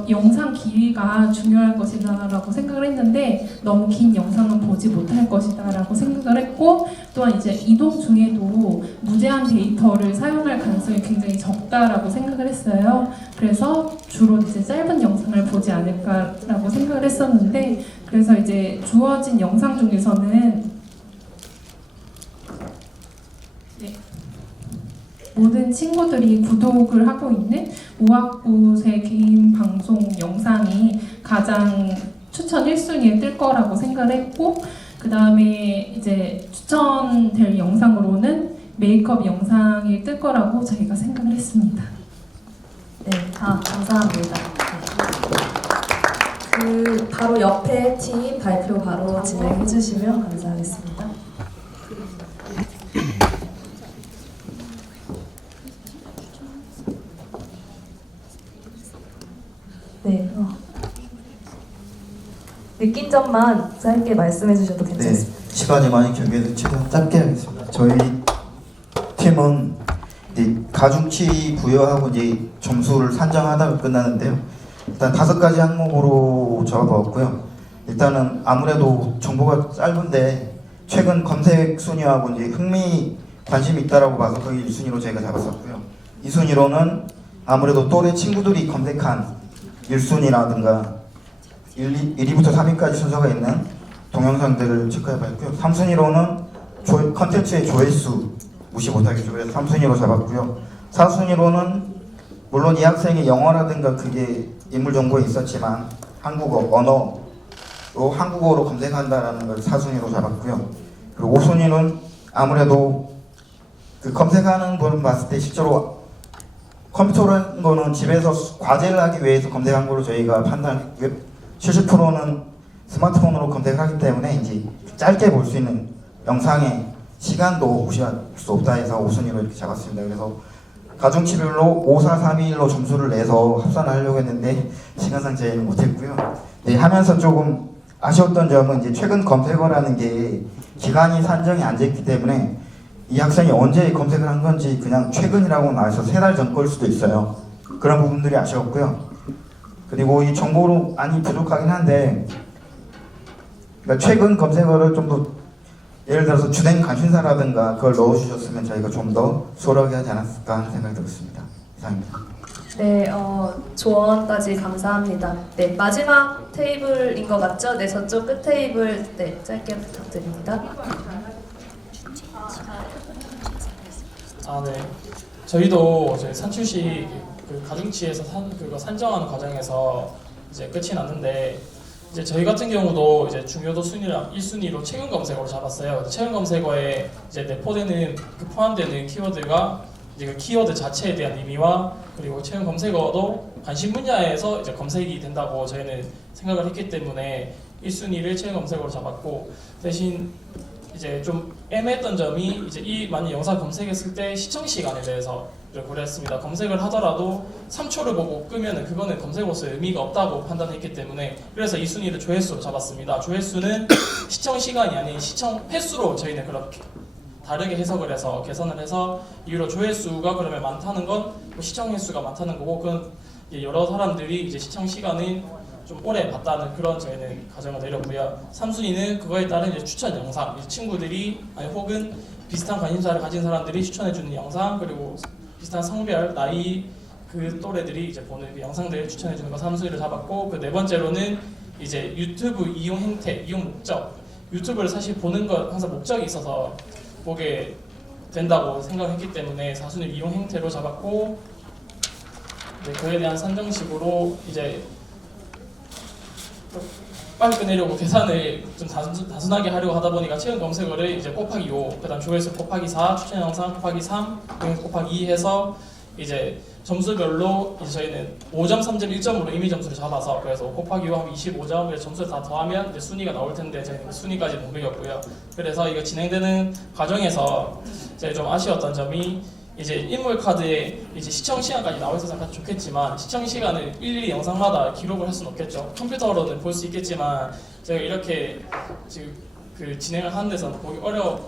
영상 길이가 중요할 것이다라고 생각을 했는데, 너무 긴 영상은 보지 못할 것이다라고 생각을 했고, 또한 이제 이동 중에도 무제한 데이터를 사용할 가능성이 굉장히 적다라고 생각을 했어요. 그래서 주로 이제 짧은 영상을 보지 않을까라고 생각을 했었는데, 그래서 이제 주어진 영상 중에서는 모든 친구들이 구독을 하고 있는 우악굿의 개인 방송 영상이 가장 추천 1순위에 뜰 거라고 생각을 했고, 그 다음에 이제 추천될 영상으로는 메이크업 영상이 뜰 거라고 저희가 생각을 했습니다. 네, 감사합니다. 그 바로 옆에 팀 발표 바로 진행해 주시면 감사하겠습니다. 네. 느낀 점만 짧게 말씀해 주셔도 괜찮습니다. 네, 시간이 많이 경계해서 최대한 짧게 하겠습니다. 저희 팀은 이제 가중치 부여하고 이제 점수를 산정하다가 끝나는데요. 일단 5가지 항목으로 적어봤고요. 일단은 아무래도 정보가 짧은데 최근 검색 순위하고 이제 흥미 관심이 있다라고 봐서 거기 1순위로 저희가 잡았었고요. 2순위로는 아무래도 또래 친구들이 검색한 1순위라든가 1위부터 3위까지 순서가 있는 동영상들을 체크해봤고요. 3순위로는 컨텐츠의 조회수 무시 못하겠죠. 그래서 3순위로 잡았고요. 4순위로는 물론 이 학생이 영어라든가 그게 인물 정보에 있었지만 한국어, 언어로 한국어로 검색한다라는 걸 4순위로 잡았고요. 그리고 5순위는 아무래도 그 검색하는 분 봤을 때 실제로 컴퓨터라는 거는 집에서 과제를 하기 위해서 검색한 걸로 저희가 판단했고요. 70%는 스마트폰으로 검색하기 때문에 이제 짧게 볼 수 있는 영상의 시간도 무시할 수 없다 해서 5순위로 이렇게 잡았습니다. 그래서 가중치별로 5, 4, 3, 2, 1로 점수를 내서 합산을 하려고 했는데 시간상 저희는 못했고요. 네, 하면서 조금 아쉬웠던 점은 이제 최근 검색어라는 게 기간이 산정이 안 됐기 때문에 이 학생이 언제 검색을 한 건지 그냥 최근이라고 나와서 3달 전 걸 수도 있어요. 그런 부분들이 아쉬웠고요. 그리고 이 정보로 많이 부족하긴 한데, 그러니까 최근 검색어를 좀 더 예를 들어서 주된 관심사라든가 그걸 넣어주셨으면 저희가 좀 더 수월하게 하지 않았을까 하는 생각이 들었습니다. 이상입니다. 네, 조언까지 감사합니다. 네, 마지막 테이블인 것 같죠? 네, 저쪽 끝 테이블 네, 짧게 부탁드립니다. 네. 저희도 저희 산출시 그 가중치에서 그거 산정하는 과정에서 이제 끝이 났는데, 이제 저희 같은 경우도 이제 중요도 순위랑 1순위로 최근 검색어로 잡았어요. 최근 검색어에 이제 내포되는 그 포함되는 키워드가 이제 그 키워드 자체에 대한 의미와, 그리고 최근 검색어도 관심 분야에서 이제 검색이 된다고 저희는 생각을 했기 때문에 1순위를 최근 검색어로 잡았고, 대신 이제 좀 애매했던 점이 이제 이 만약 영상 검색했을 때 시청 시간에 대해서 고려했습니다. 검색을 하더라도 3초를 보고 끄면은 그거는 검색어로서의 의미가 없다고 판단했기 때문에, 그래서 이 순위를 조회수로 잡았습니다. 조회수는 시청 시간이 아닌 시청 횟수로 저희는 그렇게 다르게 해석을 해서 계산을 해서, 이후로 조회수가 그러면 많다는 건 시청 횟수가 많다는 거고, 그건 여러 사람들이 이제 시청 시간을 좀 오래 봤다는 그런 저희는 가정을 내렸고요. 3순위는 그거에 따른 이제 추천 영상, 이제 친구들이 아니 혹은 비슷한 관심사를 가진 사람들이 추천해주는 영상, 그리고 비슷한 성별, 나이 그 또래들이 이제 보는 그 영상들을 추천해주는 거 3순위를 잡았고, 그 4번째로는 이제 유튜브 이용 행태, 이용 목적. 유튜브를 사실 보는 건 항상 목적이 있어서 보게 된다고 생각했기 때문에 4순위 이용 행태로 잡았고, 네, 그에 대한 산정식으로 이제 빨리 끝내려고 계산을 좀 단순하게 하려고 하다 보니까 최근 검색어를 이제 곱하기 5, 그다음 조회수 곱하기 4, 추천 영상 곱하기 3, 동영상 곱하기 2 해서 이제 점수별로 이제 저희는 5점, 3점, 1점으로 임의 점수를 잡아서 그래서 5 곱하기 5 하면 25점 점수를 다 더하면 이제 순위가 나올 텐데 저희는 순위까지 못 매겼고요. 그래서 이거 진행되는 과정에서 이제 좀 아쉬웠던 점이 이제 인물 카드에 이제 시청 시간까지 나와 있어서 약간 좋겠지만 시청 시간을 일일이 영상마다 기록을 할 수는 없겠죠. 컴퓨터로는 볼 수 있겠지만 제가 이렇게 지금 그 진행을 하는 데서는 보기 어려울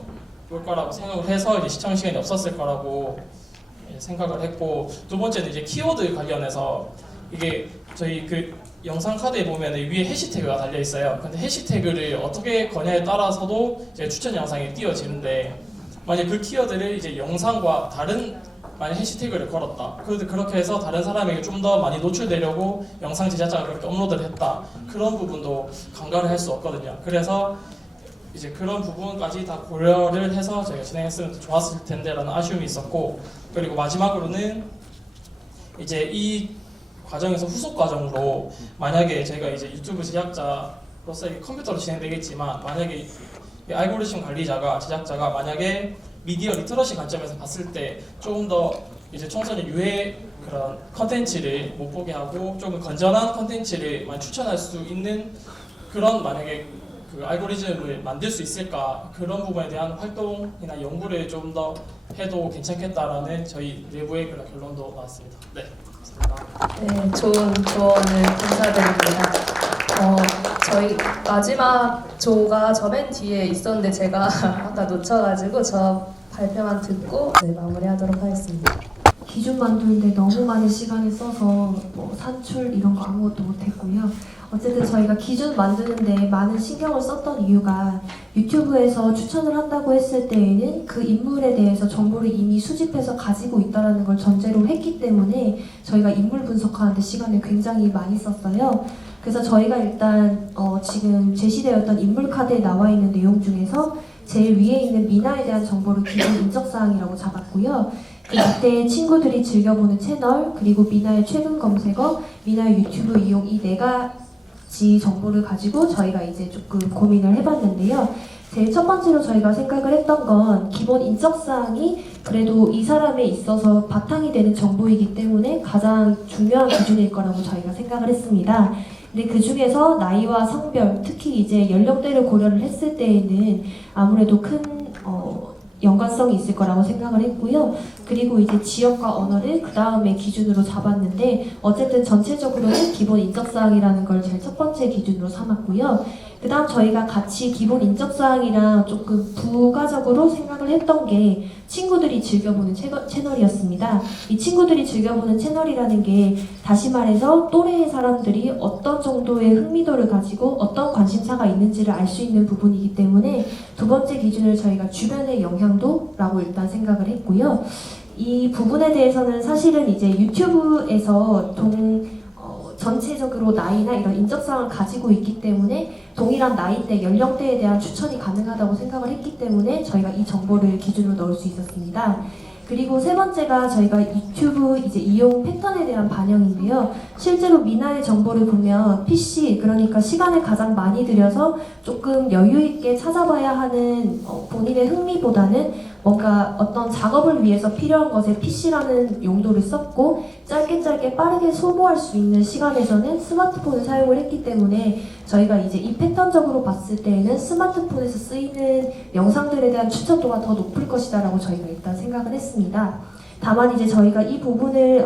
거라고 생각을 해서 이제 시청 시간이 없었을 거라고 생각을 했고, 두 번째는 이제 키워드 관련해서 이게 저희 그 영상 카드에 보면 위에 해시태그가 달려 있어요. 근데 해시태그를 어떻게 거냐에 따라서도 이제 추천 영상이 띄어지는데 만약 그 키워드를 이제 영상과 다른 만약 해시태그를 걸었다. 그렇게 해서 다른 사람에게 좀 더 많이 노출되려고 영상 제작자가 그렇게 업로드를 했다. 그런 부분도 간과를 할 수 없거든요. 그래서 이제 그런 부분까지 다 고려를 해서 저희가 진행했으면 더 좋았을 텐데라는 아쉬움이 있었고, 그리고 마지막으로는 이제 이 과정에서 후속 과정으로 만약에 저희가 이제 유튜브 제작자로서 컴퓨터로 진행되겠지만 만약에 이 알고리즘 관리자가 제작자가 만약에 미디어 리터러시 관점에서 봤을 때 조금 더 이제 청소년 유해 그런 컨텐츠를 못 보게 하고 조금 건전한 컨텐츠를 많이 추천할 수 있는 그런 만약에 그 알고리즘을 만들 수 있을까, 그런 부분에 대한 활동이나 연구를 좀 더 해도 괜찮겠다라는 저희 내부의 그런 결론도 나왔습니다. 네, 감사합니다. 네, 좋은 조언을 감사드립니다. 저희 마지막 조가 저 맨 뒤에 있었는데 제가 아까 놓쳐가지고 저 발표만 듣고 마무리하도록 하겠습니다. 기준 만드는데 너무 많은 시간을 써서 뭐 산출 이런 거 아무것도 못했고요. 어쨌든 저희가 기준 만드는데 많은 신경을 썼던 이유가 유튜브에서 추천을 한다고 했을 때에는 그 인물에 대해서 정보를 이미 수집해서 가지고 있다는 걸 전제로 했기 때문에 저희가 인물 분석하는데 시간을 굉장히 많이 썼어요. 그래서 저희가 일단 지금 제시되었던 인물 카드에 나와 있는 내용 중에서 제일 위에 있는 미나에 대한 정보를 기본 인적사항이라고 잡았고요. 그 밑에 친구들이 즐겨보는 채널, 그리고 미나의 최근 검색어, 미나의 유튜브 이용 이 네 가지 정보를 가지고 저희가 이제 조금 고민을 해봤는데요. 제일 첫 번째로 저희가 생각을 했던 건 기본 인적사항이 그래도 이 사람에 있어서 바탕이 되는 정보이기 때문에 가장 중요한 기준일 거라고 저희가 생각을 했습니다. 근데 그 중에서 나이와 성별, 특히 이제 연령대를 고려를 했을 때에는 아무래도 큰 연관성이 있을 거라고 생각을 했고요. 그리고 이제 지역과 언어를 그 다음에 기준으로 잡았는데 어쨌든 전체적으로는 기본 인적사항이라는 걸 제일 첫 번째 기준으로 삼았고요. 그 다음 저희가 같이 기본 인적사항이랑 조금 부가적으로 생각을 했던 게 친구들이 즐겨보는 채널이었습니다. 이 친구들이 즐겨보는 채널이라는 게 다시 말해서 또래의 사람들이 어떤 정도의 흥미도를 가지고 어떤 관심사가 있는지를 알 수 있는 부분이기 때문에 두 번째 기준을 저희가 주변의 영향도라고 일단 생각을 했고요. 이 부분에 대해서는 사실은 이제 유튜브에서 전체적으로 나이나 이런 인적사항을 가지고 있기 때문에 동일한 나이대, 연령대에 대한 추천이 가능하다고 생각을 했기 때문에 저희가 이 정보를 기준으로 넣을 수 있었습니다. 그리고 세 번째가 저희가 유튜브 이제 이용 패턴에 대한 반영인데요. 실제로 미나의 정보를 보면 PC, 그러니까 시간을 가장 많이 들여서 조금 여유 있게 찾아봐야 하는 본인의 흥미보다는 뭔가 어떤 작업을 위해서 필요한 것에 PC라는 용도를 썼고 짧게 빠르게 소모할 수 있는 시간에서는 스마트폰을 사용을 했기 때문에 저희가 이제 이 패턴적으로 봤을 때에는 스마트폰에서 쓰이는 영상들에 대한 추천도가 더 높을 것이다 라고 저희가 일단 생각을 했습니다. 다만 이제 저희가 이 부분을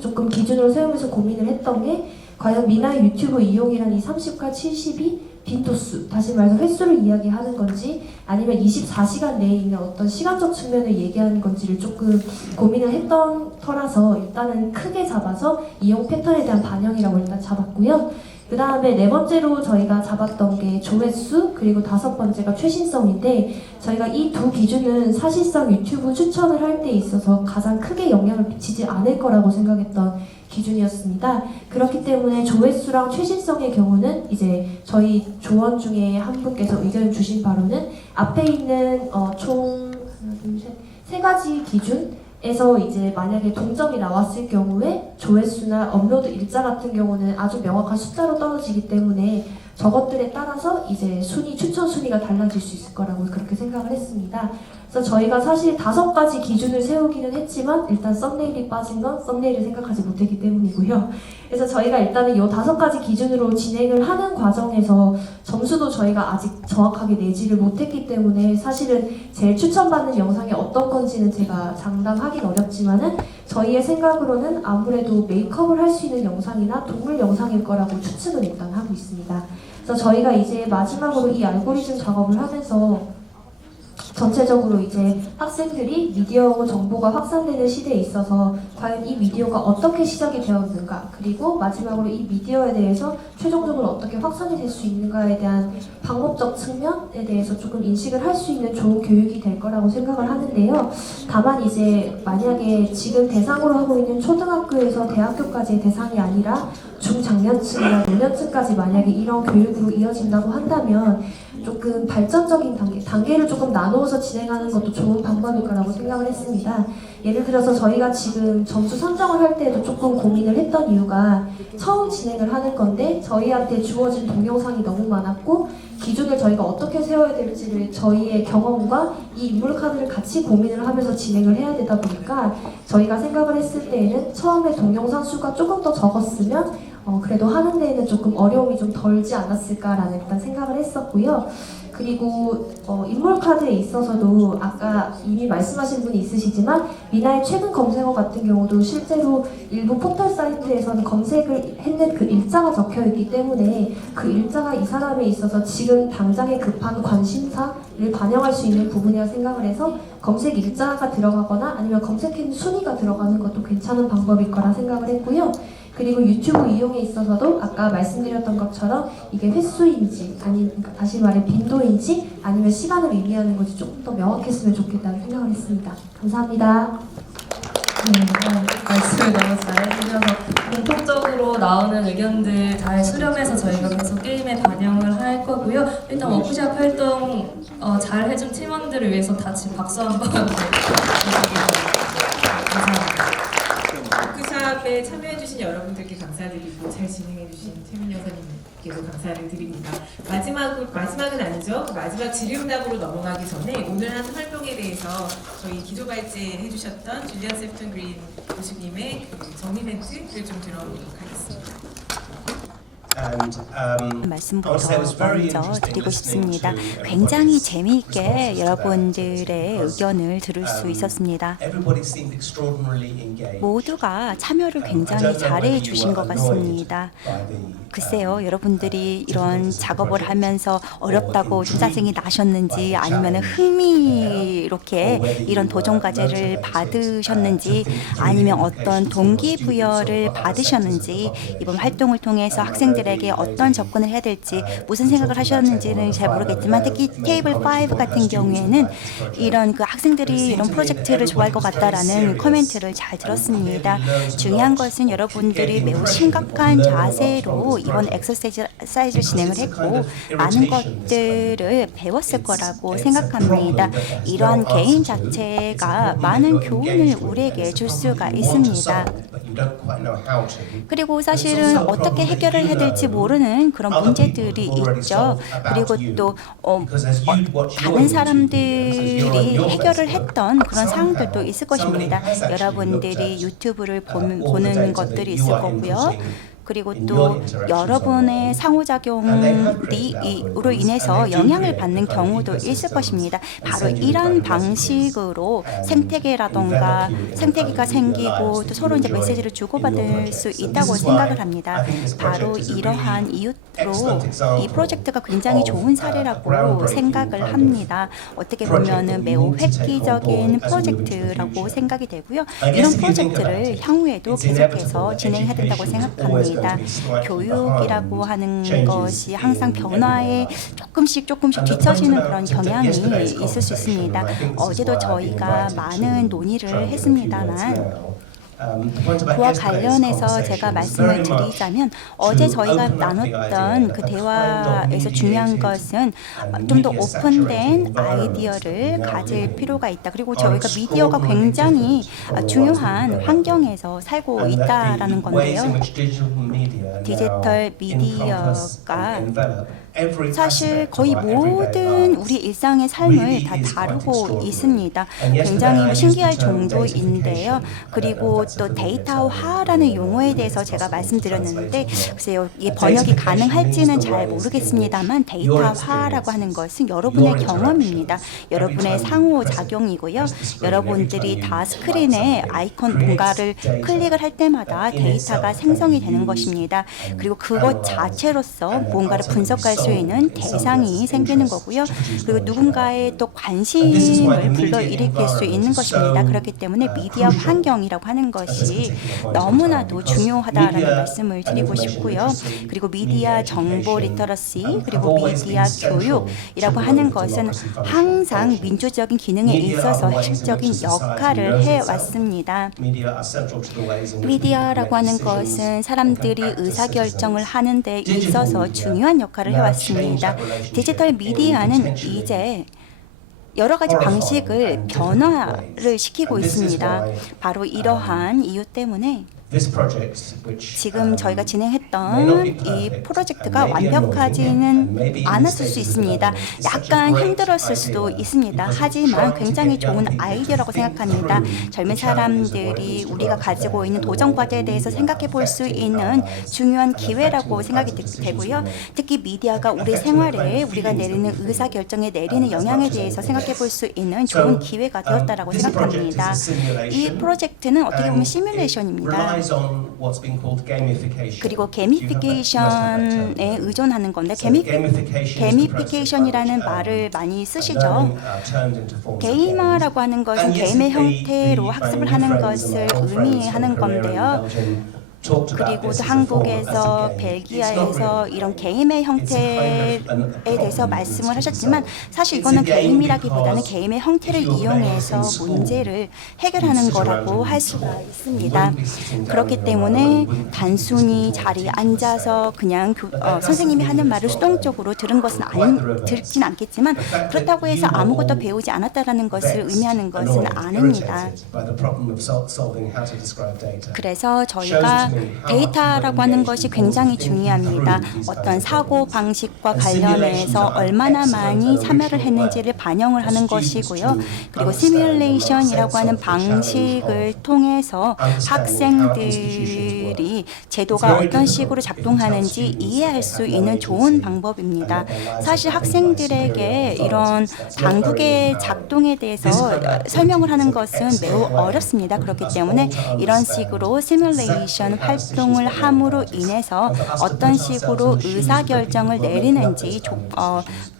조금 기준으로 세우면서 고민을 했던 게 과연 미나의 유튜브 이용이란 이 30과 70이 빈도수, 다시 말해서 횟수를 이야기하는 건지 아니면 24시간 내에 있는 어떤 시간적 측면을 얘기하는 건지를 조금 고민을 했던 터라서 일단은 크게 잡아서 이용 패턴에 대한 반영이라고 일단 잡았고요. 그 다음에 네 번째로 저희가 잡았던 게 조회수, 그리고 다섯 번째가 최신성인데 저희가 이 두 기준은 사실상 유튜브 추천을 할 때 있어서 가장 크게 영향을 미치지 않을 거라고 생각했던 기준이었습니다. 그렇기 때문에 조회수랑 최신성의 경우는 이제 저희 조원 중에 한 분께서 의견을 주신 바로는 앞에 있는 총 하나, 둘, 셋, 세 가지 기준에서 이제 만약에 동점이 나왔을 경우에 조회수나 업로드 일자 같은 경우는 아주 명확한 숫자로 떨어지기 때문에 저것들에 따라서 이제 추천 순위가 달라질 수 있을 거라고 그렇게 생각을 했습니다. 그래서 저희가 사실 5가지 기준을 세우기는 했지만 일단 썸네일이 빠진 건 썸네일을 생각하지 못했기 때문이고요. 그래서 저희가 일단은 이 5가지 기준으로 진행을 하는 과정에서 점수도 저희가 아직 정확하게 내지를 못했기 때문에 사실은 제일 추천받는 영상이 어떤 건지는 제가 장담하기는 어렵지만은 저희의 생각으로는 아무래도 메이크업을 할 수 있는 영상이나 동물 영상일 거라고 추측을 일단 하고 있습니다. 그래서 저희가 이제 마지막으로 이 알고리즘 작업을 하면서 전체적으로 이제 학생들이 미디어 정보가 확산되는 시대에 있어서 과연 이 미디어가 어떻게 시작이 되었는가, 그리고 마지막으로 이 미디어에 대해서 최종적으로 어떻게 확산이 될 수 있는가에 대한 방법적 측면에 대해서 조금 인식을 할 수 있는 좋은 교육이 될 거라고 생각을 하는데요. 다만 이제 만약에 지금 대상으로 하고 있는 초등학교에서 대학교까지의 대상이 아니라 중장년층이나 노년층까지 만약에 이런 교육으로 이어진다고 한다면 조금 발전적인 단계를 조금 나누어서 진행하는 것도 좋은 방법일 거라고 생각을 했습니다. 예를 들어서 저희가 지금 점수 선정을 할 때도 조금 고민을 했던 이유가 처음 진행을 하는 건데 저희한테 주어진 동영상이 너무 많았고 기준을 저희가 어떻게 세워야 될지를 저희의 경험과 이 인물 카드를 같이 고민을 하면서 진행을 해야 되다 보니까 저희가 생각을 했을 때에는 처음에 동영상 수가 조금 더 적었으면 그래도 하는 데에는 조금 어려움이 좀 덜지 않았을까라는 일단 생각을 했었고요. 그리고 인물 카드에 있어서도 아까 이미 말씀하신 분이 있으시지만 미나의 최근 검색어 같은 경우도 실제로 일부 포털 사이트에서는 검색을 했는 그 일자가 적혀 있기 때문에 그 일자가 이 사람에 있어서 지금 당장의 급한 관심사를 반영할 수 있는 부분이라 생각을 해서 검색 일자가 들어가거나 아니면 검색했는 순위가 들어가는 것도 괜찮은 방법일 거라 생각을 했고요. 그리고 유튜브 이용에 있어서도 아까 말씀드렸던 것처럼 이게 횟수인지 아니면 다시 말해 빈도인지 아니면 시간을 의미하는 건지 조금 더 명확했으면 좋겠다는 생각을 했습니다. 감사합니다. 네, 말씀을 너무 잘해주셔서 공통적으로 나오는 의견들 잘 수렴해서 저희가 계속 게임에 반영을 할 거고요. 일단 워크샵 활동 잘 해준 팀원들을 위해서 다시 박수 한번 부탁드립니다. 감사합니다. 워크샵에 참여해주신 여러분들께 감사드리고 잘 진행해주신 태민 여사님께도 감사를 드립니다. 마지막은 아니죠. 마지막 질의응답으로 넘어가기 전에 오늘 한 활동에 대해서 저희 기조 발제해주셨던 줄리안 셉튼 그린 교수님의 정리 멘트를 좀 들어보도록 하겠습니다. 말씀부터 먼저 드리고 싶습니다. 굉장히 재미있게 여러분들의 의견을 들을 수 있었습니다. 모두가 참여를 굉장히 잘해 주신 것 같습니다. 글쎄요, 여러분들이 이런 작업을 하면서 어렵다고 좀 짜증이 나셨는지 아니면 흥미롭게 이런 도전 과제를 받으셨는지 아니면 어떤 동기부여를 받으셨는지 이번 활동을 통해서 학생들에게 어떤 접근을 해야 될지 무슨 생각을 하셨는지는 잘 모르겠지만 특히 테이블 5 같은 경우에는 이런 그 학생들이 이런 프로젝트를 좋아할 것 같다라는 코멘트를 잘 들었습니다. 중요한 것은 여러분들이 매우 심각한 자세로 이번 엑서사이즈를 진행을 했고 많은 것들을 배웠을 거라고 생각합니다. 이러한 게임 자체가 많은 교훈을 우리에게 줄 수가 있습니다. 그리고 사실은 어떻게 해결을 해야 될지 모르는 그런 문제들이 있죠. 그리고 또 다른 사람들이 해결을 했던 그런 상황들도 있을 것입니다. 여러분들이 유튜브를 보는 것들이 있을 거고요. 그리고 또 여러분의 상호작용으로 인해서 영향을 받는 경우도 있을 것입니다. 바로 이런 방식으로 생태계가 생기고 또 서로 이제 메시지를 주고받을 수 있다고 생각을 합니다. 바로 이러한 이유로 이 프로젝트가 굉장히 좋은 사례라고 생각을 합니다. 어떻게 보면은 매우 획기적인 프로젝트라고 생각이 되고요. 이런 프로젝트를 향후에도 계속해서 진행해야 된다고 생각합니다. 교육이라고 하는 것이 항상 변화에 조금씩 뒤처지는 그런 경향이 있을 수 있습니다. 어제도 저희가 많은 논의를 했습니다만 그와 관련해서 제가 말씀을 드리자면 어제 저희가 나눴던 그 대화에서 중요한 것은 좀 더 오픈된 아이디어를 가질 필요가 있다. 그리고 저희가 미디어가 굉장히 중요한 환경에서 살고 있다라는 건데요. 디지털 미디어가 사실 거의 모든 우리 일상의 삶을 다 다루고 있습니다. 굉장히 신기할 정도인데요. 그리고 또 데이터화라는 용어에 대해서 제가 말씀드렸는데 글쎄요, 이 번역이 가능할지는 잘 모르겠습니다만 데이터화라고 하는 것은 여러분의 경험입니다. 여러분의 상호작용이고요. 여러분들이 다 스크린에 아이콘 뭔가를 클릭을 할 때마다 데이터가 생성이 되는 것입니다. 그리고 그것 자체로서 뭔가를 분석할 수 있는 대상이 생기는 거고요. 그리고 누군가의 또 관심을 불러일으킬 수 있는 것입니다. 그렇기 때문에 미디어 환경이라고 하는 것이 너무나도 중요하다라는 말씀을 드리고 싶고요. 그리고 미디어 정보 리터러시 그리고 미디어 교육이라고 하는 것은 항상 민주적인 기능에 있어서 핵심적인 역할을 해왔습니다. 미디어라고 하는 것은 사람들이 의사결정을 하는 데 있어서 중요한 역할을 해왔습니다. 디지털 미디어는 이제 여러 가지 방식을 변화를 시키고 있습니다. 바로 이러한 이유 때문에 지금 저희가 진행했던 이 프로젝트가 완벽하지는 않았을 수 있습니다. 약간 힘들었을 수도 있습니다. 하지만 굉장히 좋은 아이디어라고 생각합니다. 젊은 사람들이 우리가 가지고 있는 도전 과제에 대해서 생각해 볼 수 있는 중요한 기회라고 생각이 되고요. 특히 미디어가 우리 생활에 우리가 내리는 의사결정에 내리는 영향에 대해서 생각해 볼 수 있는 좋은 기회가 되었다라고 생각합니다. 이 프로젝트는 어떻게 보면 시뮬레이션입니다. 그리고 게미피케이션에 의존하는 건데 게미피케이션이라는 말을 많이 쓰시죠. 게이머라고 하는 것은 게임의 형태로 학습을 하는 것을 의미하는 건데요. 그리고 또 한국에서 벨기아에서 이런 게임의 형태에 대해서 말씀을 하셨지만 사실 이거는 게임이라기보다는 게임의 형태를 이용해서 문제를 해결하는 거라고 할 수가 있습니다. 그렇기 때문에 단순히 자리에 앉아서 그냥 선생님이 하는 말을 수동적으로 듣진 않겠지만 그렇다고 해서 아무것도 배우지 않았다라는 것을 의미하는 것은 아닙니다. 그래서 저희가 데이터라고 하는 것이 굉장히 중요합니다. 어떤 사고 방식과 관련해서 얼마나 많이 참여를 했는지를 반영을 하는 것이고요. 그리고 시뮬레이션이라고 하는 방식을 통해서 학생들이 제도가 어떤 식으로 작동하는지 이해할 수 있는 좋은 방법입니다. 사실 학생들에게 이런 당국의 작동에 대해서 설명을 하는 것은 매우 어렵습니다. 그렇기 때문에 이런 식으로 시뮬레이션 활동을 함으로 인해서 어떤 식으로 의사결정을 내리는지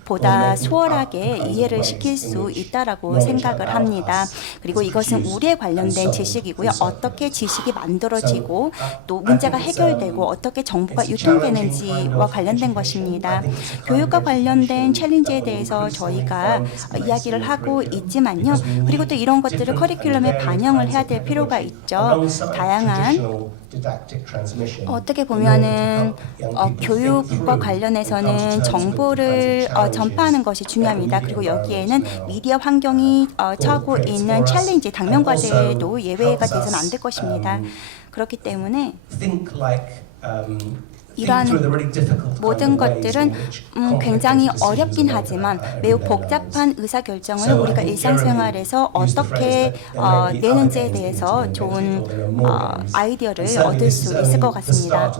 보다 수월하게 이해를 시킬 수 있다라고 생각을 합니다. 그리고 이것은 우리에 관련된 지식이고요. 어떻게 지식이 만들어지고 또 문제가 해결되고 어떻게 정보가 유통되는지와 관련된 것입니다. 교육과 관련된 챌린지에 대해서 저희가 이야기를 하고 있지만요. 그리고 또 이런 것들을 커리큘럼에 반영을 해야 될 필요가 있죠. 다양한 어떻게 보면은 교육과 관련해서는 정보를 전파하는 것이 중요합니다. 그리고 여기에는 미디어 환경이 처하고 있는 챌린지, 당면 과제도 예외가 돼서는 안 될 것입니다. 그렇기 때문에 이러한 모든 것들은 굉장히 어렵긴 하지만 매우 복잡한 의사결정을 우리가 일상생활에서 어떻게 내는지에 대해서 좋은 아이디어를 얻을 수 있을 것 같습니다.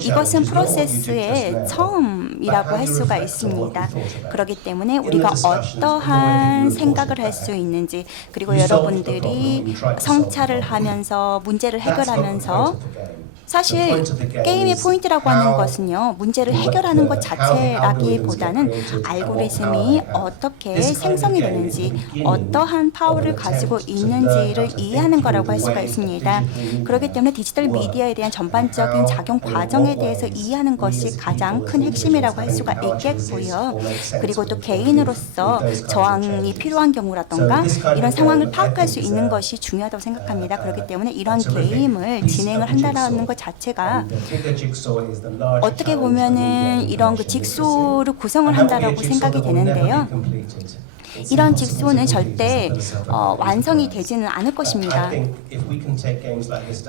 이것은 프로세스의 처음이라고 할 수가 있습니다. 그렇기 때문에 우리가 어떠한 생각을 할 수 있는지 그리고 여러분들이 성찰을 하면서 문제를 해결하면서 사실 게임의 포인트라고 하는 것은요, 문제를 해결하는 것 자체라기보다는 알고리즘이 어떻게 생성이 되는지, 어떠한 파워를 가지고 있는지를 이해하는 거라고 할 수가 있습니다. 그렇기 때문에 디지털 미디어에 대한 전반적인 작용 과정에 대해서 이해하는 것이 가장 큰 핵심이라고 할 수가 있겠고요. 그리고 또 개인으로서 저항이 필요한 경우라던가 이런 상황을 파악할 수 있는 것이 중요하다고 생각합니다. 그렇기 때문에 이러한 게임을 진행을 한다는 것 자체가 어떻게 보면은 이런 그 직소를 구성을 한다라고 생각이 되는데요. 이런 직소는 절대 완성이 되지는 않을 것입니다.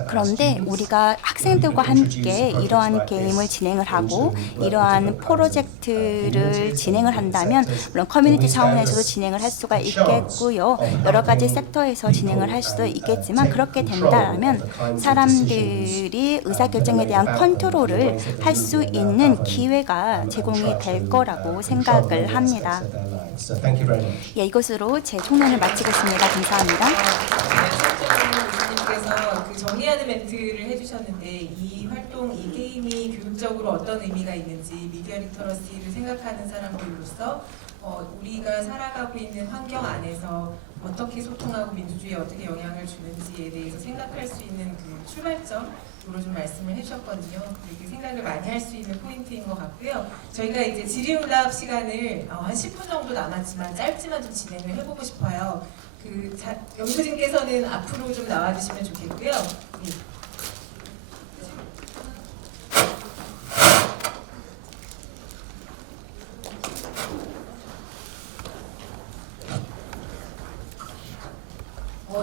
그런데 우리가 학생들과 함께 이러한 게임을 진행을 하고 이러한 프로젝트를 진행을 한다면 물론 커뮤니티 차원에서도 진행을 할 수가 있겠고요. 여러 가지 섹터에서 진행을 할 수도 있겠지만 그렇게 된다면 사람들이 의사결정에 대한 컨트롤을 할 수 있는 기회가 제공이 될 거라고 생각을 합니다. 예, 이것으로 제 총론을 마치겠습니다. 감사합니다. 교수님께서 그 정리하는 멘트를 해주셨는데 이 활동, 이 게임이 교육적으로 어떤 의미가 있는지 미디어 리터러시를 생각하는 사람들로서 우리가 살아가고 있는 환경 안에서 어떻게 소통하고 민주주의에 어떻게 영향을 주는지에 대해서 생각할 수 있는 그 출발점으로 좀 말씀을 해주셨거든요. 이렇게 생각을 많이 할 수 있는 포인트인 것 같고요. 저희가 이제 질의응답 시간을 한 10분 정도 남았지만 짧지만 좀 진행을 해보고 싶어요. 연구진께서는 앞으로 좀 나와주시면 좋겠고요. 네.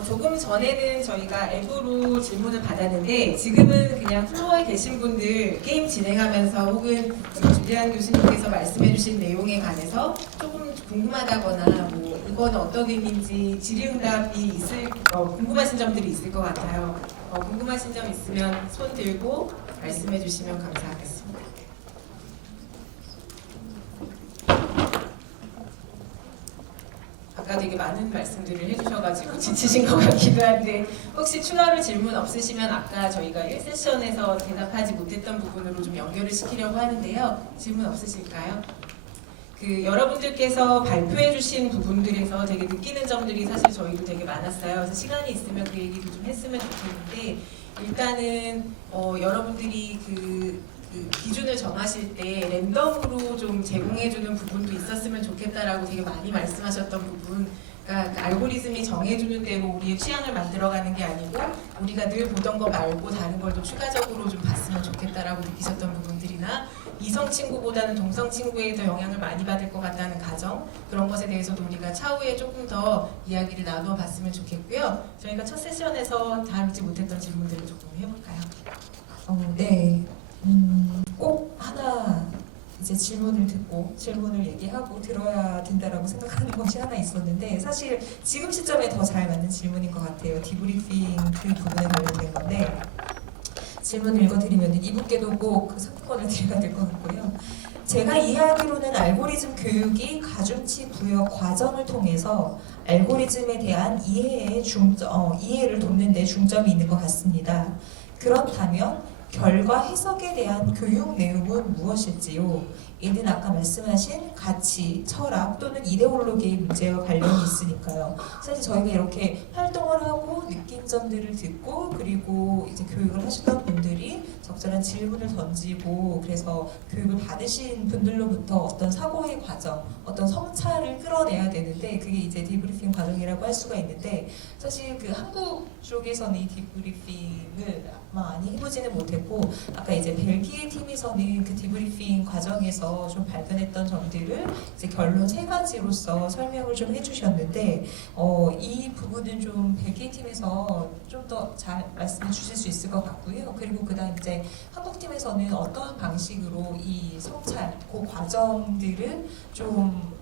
조금 전에는 저희가 앱으로 질문을 받았는데 지금은 그냥 플로어에 계신 분들 게임 진행하면서 혹은 줄리안 교수님께서 말씀해주신 내용에 관해서 조금 궁금하다거나 뭐 이건 어떤 의미인지 질의응답이 궁금하신 점들이 있을 것 같아요. 궁금하신 점 있으면 손 들고 말씀해주시면 감사하겠습니다. 아까 되게 많은 말씀들을 해주셔가지고 지치신 것 같기도 한데 혹시 추가로 질문 없으시면 아까 저희가 1세션에서 대답하지 못했던 부분으로 좀 연결을 시키려고 하는데요. 질문 없으실까요? 여러분들께서 발표해주신 부분들에서 되게 느끼는 점들이 사실 저희도 되게 많았어요. 그래서 시간이 있으면 그 얘기도 좀 했으면 좋겠는데 일단은 여러분들이 그 기준을 정하실 때 랜덤으로 좀 제공해주는 부분도 있었으면 좋겠다라고 되게 많이 말씀하셨던 부분, 그러니까 그 알고리즘이 정해주는 대로 우리의 취향을 만들어가는 게 아니고 우리가 늘 보던 거 말고 다른 걸 또 추가적으로 좀 봤으면 좋겠다라고 느끼셨던 부분들이나 이성 친구보다는 동성 친구에 더 영향을 많이 받을 것 같다는 가정, 그런 것에 대해서도 우리가 차후에 조금 더 이야기를 나눠봤으면 좋겠고요. 저희가 첫 세션에서 다루지 못했던 질문들을 조금 해볼까요? 네. 꼭 하나 이제 질문을 듣고 질문을 얘기하고 들어야 된다라고 생각하는 것이 하나 있었는데 사실 지금 시점에 더 잘 맞는 질문인 것 같아요. 디브리핑 그 부분에 관련된 건데 질문을 읽어드리면 이분께도 꼭 그 상품권을 드려야 될 것 같고요. 제가 이해하기로는 알고리즘 교육이 가중치 부여 과정을 통해서 알고리즘에 대한 이해를 돕는 데 중점이 있는 것 같습니다. 그렇다면 결과 해석에 대한 교육 내용은 무엇일지요? 이는 아까 말씀하신 가치, 철학 또는 이데올로기의 문제와 관련이 있으니까요. 사실 저희가 이렇게 활동을 하고 느낀 점들을 듣고 그리고 이제 교육을 하셨던 분들이 적절한 질문을 던지고 그래서 교육을 받으신 분들로부터 어떤 사고의 과정, 어떤 성찰을 끌어내야 되는데 그게 이제 디브리핑 과정이라고 할 수가 있는데 사실 그 한국 쪽에서는 이 디브리핑을 많이 해보지는 못했고 아까 이제 벨기에 팀에서는 그 디브리핑 과정에서 좀 발견했던 점들을 이제 결론 3가지로서 설명을 좀 해주셨는데 이 부분은 좀 벨기에 팀에서 좀 더 잘 말씀해 주실 수 있을 것 같고요. 그리고 그다음 이제 한국 팀에서는 어떠한 방식으로 이 성찰, 그 과정들을 좀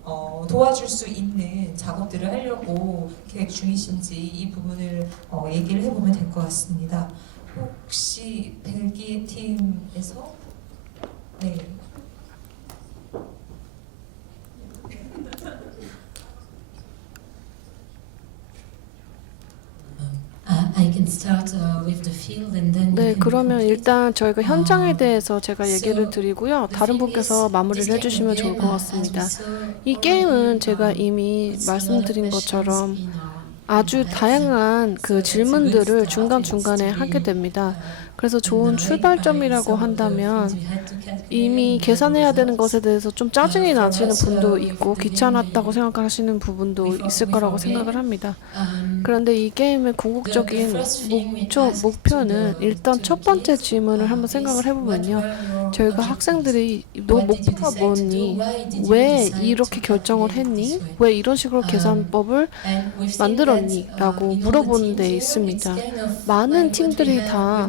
도와줄 수 있는 작업들을 하려고 계획 중이신지 이 부분을 얘기를 해보면 될 것 같습니다. 혹시 벨기에 팀에서 네. I can start with the field and then. 네, 그러면 일단 저희가 현장에 대해서 제가 얘기를 드리고요. 다른 분께서 마무리를 해주시면 좋을 것 같습니다. 이 게임은 제가 이미 말씀드린 것처럼 아주 다양한 그 질문들을 중간중간에 하게 됩니다. 그래서 좋은 출발점이라고 한다면 이미 계산해야 되는 것에 대해서 좀 짜증이 나시는 분도 있고 귀찮았다고 생각하시는 부분도 있을 거라고 생각을 합니다. 그런데 이 게임의 궁극적인 목표는 일단 첫 번째 질문을 한번 생각을 해보면요. 저희가 학생들이 너 목표가 뭐니? 왜 이렇게 결정을 했니? 왜 이런 식으로 계산법을 만들었니? 라고 물어보는 데 있습니다. 많은 팀들이 다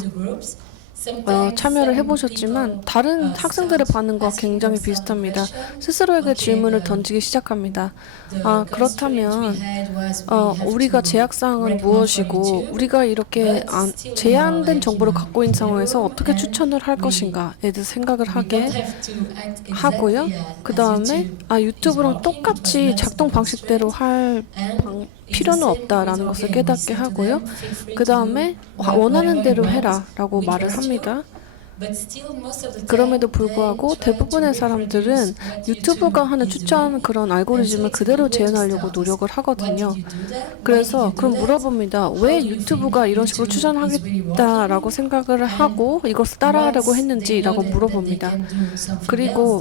참여를 해보셨지만 다른 학생들의 반응과 굉장히 비슷합니다. 스스로에게 질문을 던지기 시작합니다. 그렇다면 우리가 제약사항은 무엇이고 우리가 이렇게 제한된 정보를 갖고 있는 상황에서 어떻게 추천을 할 것인가에 대해서 생각을 하게 하고요. 그 다음에 유튜브랑 똑같이 작동 방식대로 할 필요는 없다라는 것을 깨닫게 하고요. 그 다음에 원하는 대로 해라 라고 말을 합니다. 그럼에도 불구하고 대부분의 사람들은 유튜브가 하는 추천 그런 알고리즘을 그대로 재현하려고 노력을 하거든요. 그래서 그럼 물어봅니다. 왜 유튜브가 이런 식으로 추천하겠다라고 생각을 하고 이것을 따라하려고 했는지라고 물어봅니다. 그리고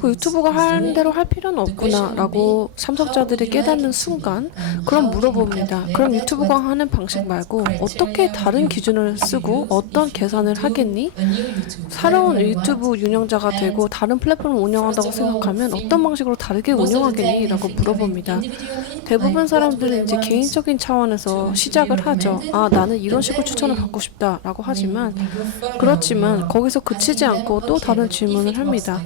그 유튜브가 하는 대로 할 필요는 없구나 라고 참석자들이 깨닫는 순간 그럼 물어봅니다. 그럼 유튜브가 하는 방식 말고 어떻게 다른 기준을 쓰고 어떤 계산을 하겠니? 새로운 유튜브 운영자가 되고 다른 플랫폼을 운영한다고 생각하면 어떤 방식으로 다르게 운영하겠니? 라고 물어봅니다. 대부분 사람들은 이제 개인적인 차원에서 시작을 하죠. 나는 이런 식으로 추천을 받고 싶다 라고 하지만 그렇지만 거기서 그치지 않고 또 다른 질문을 합니다.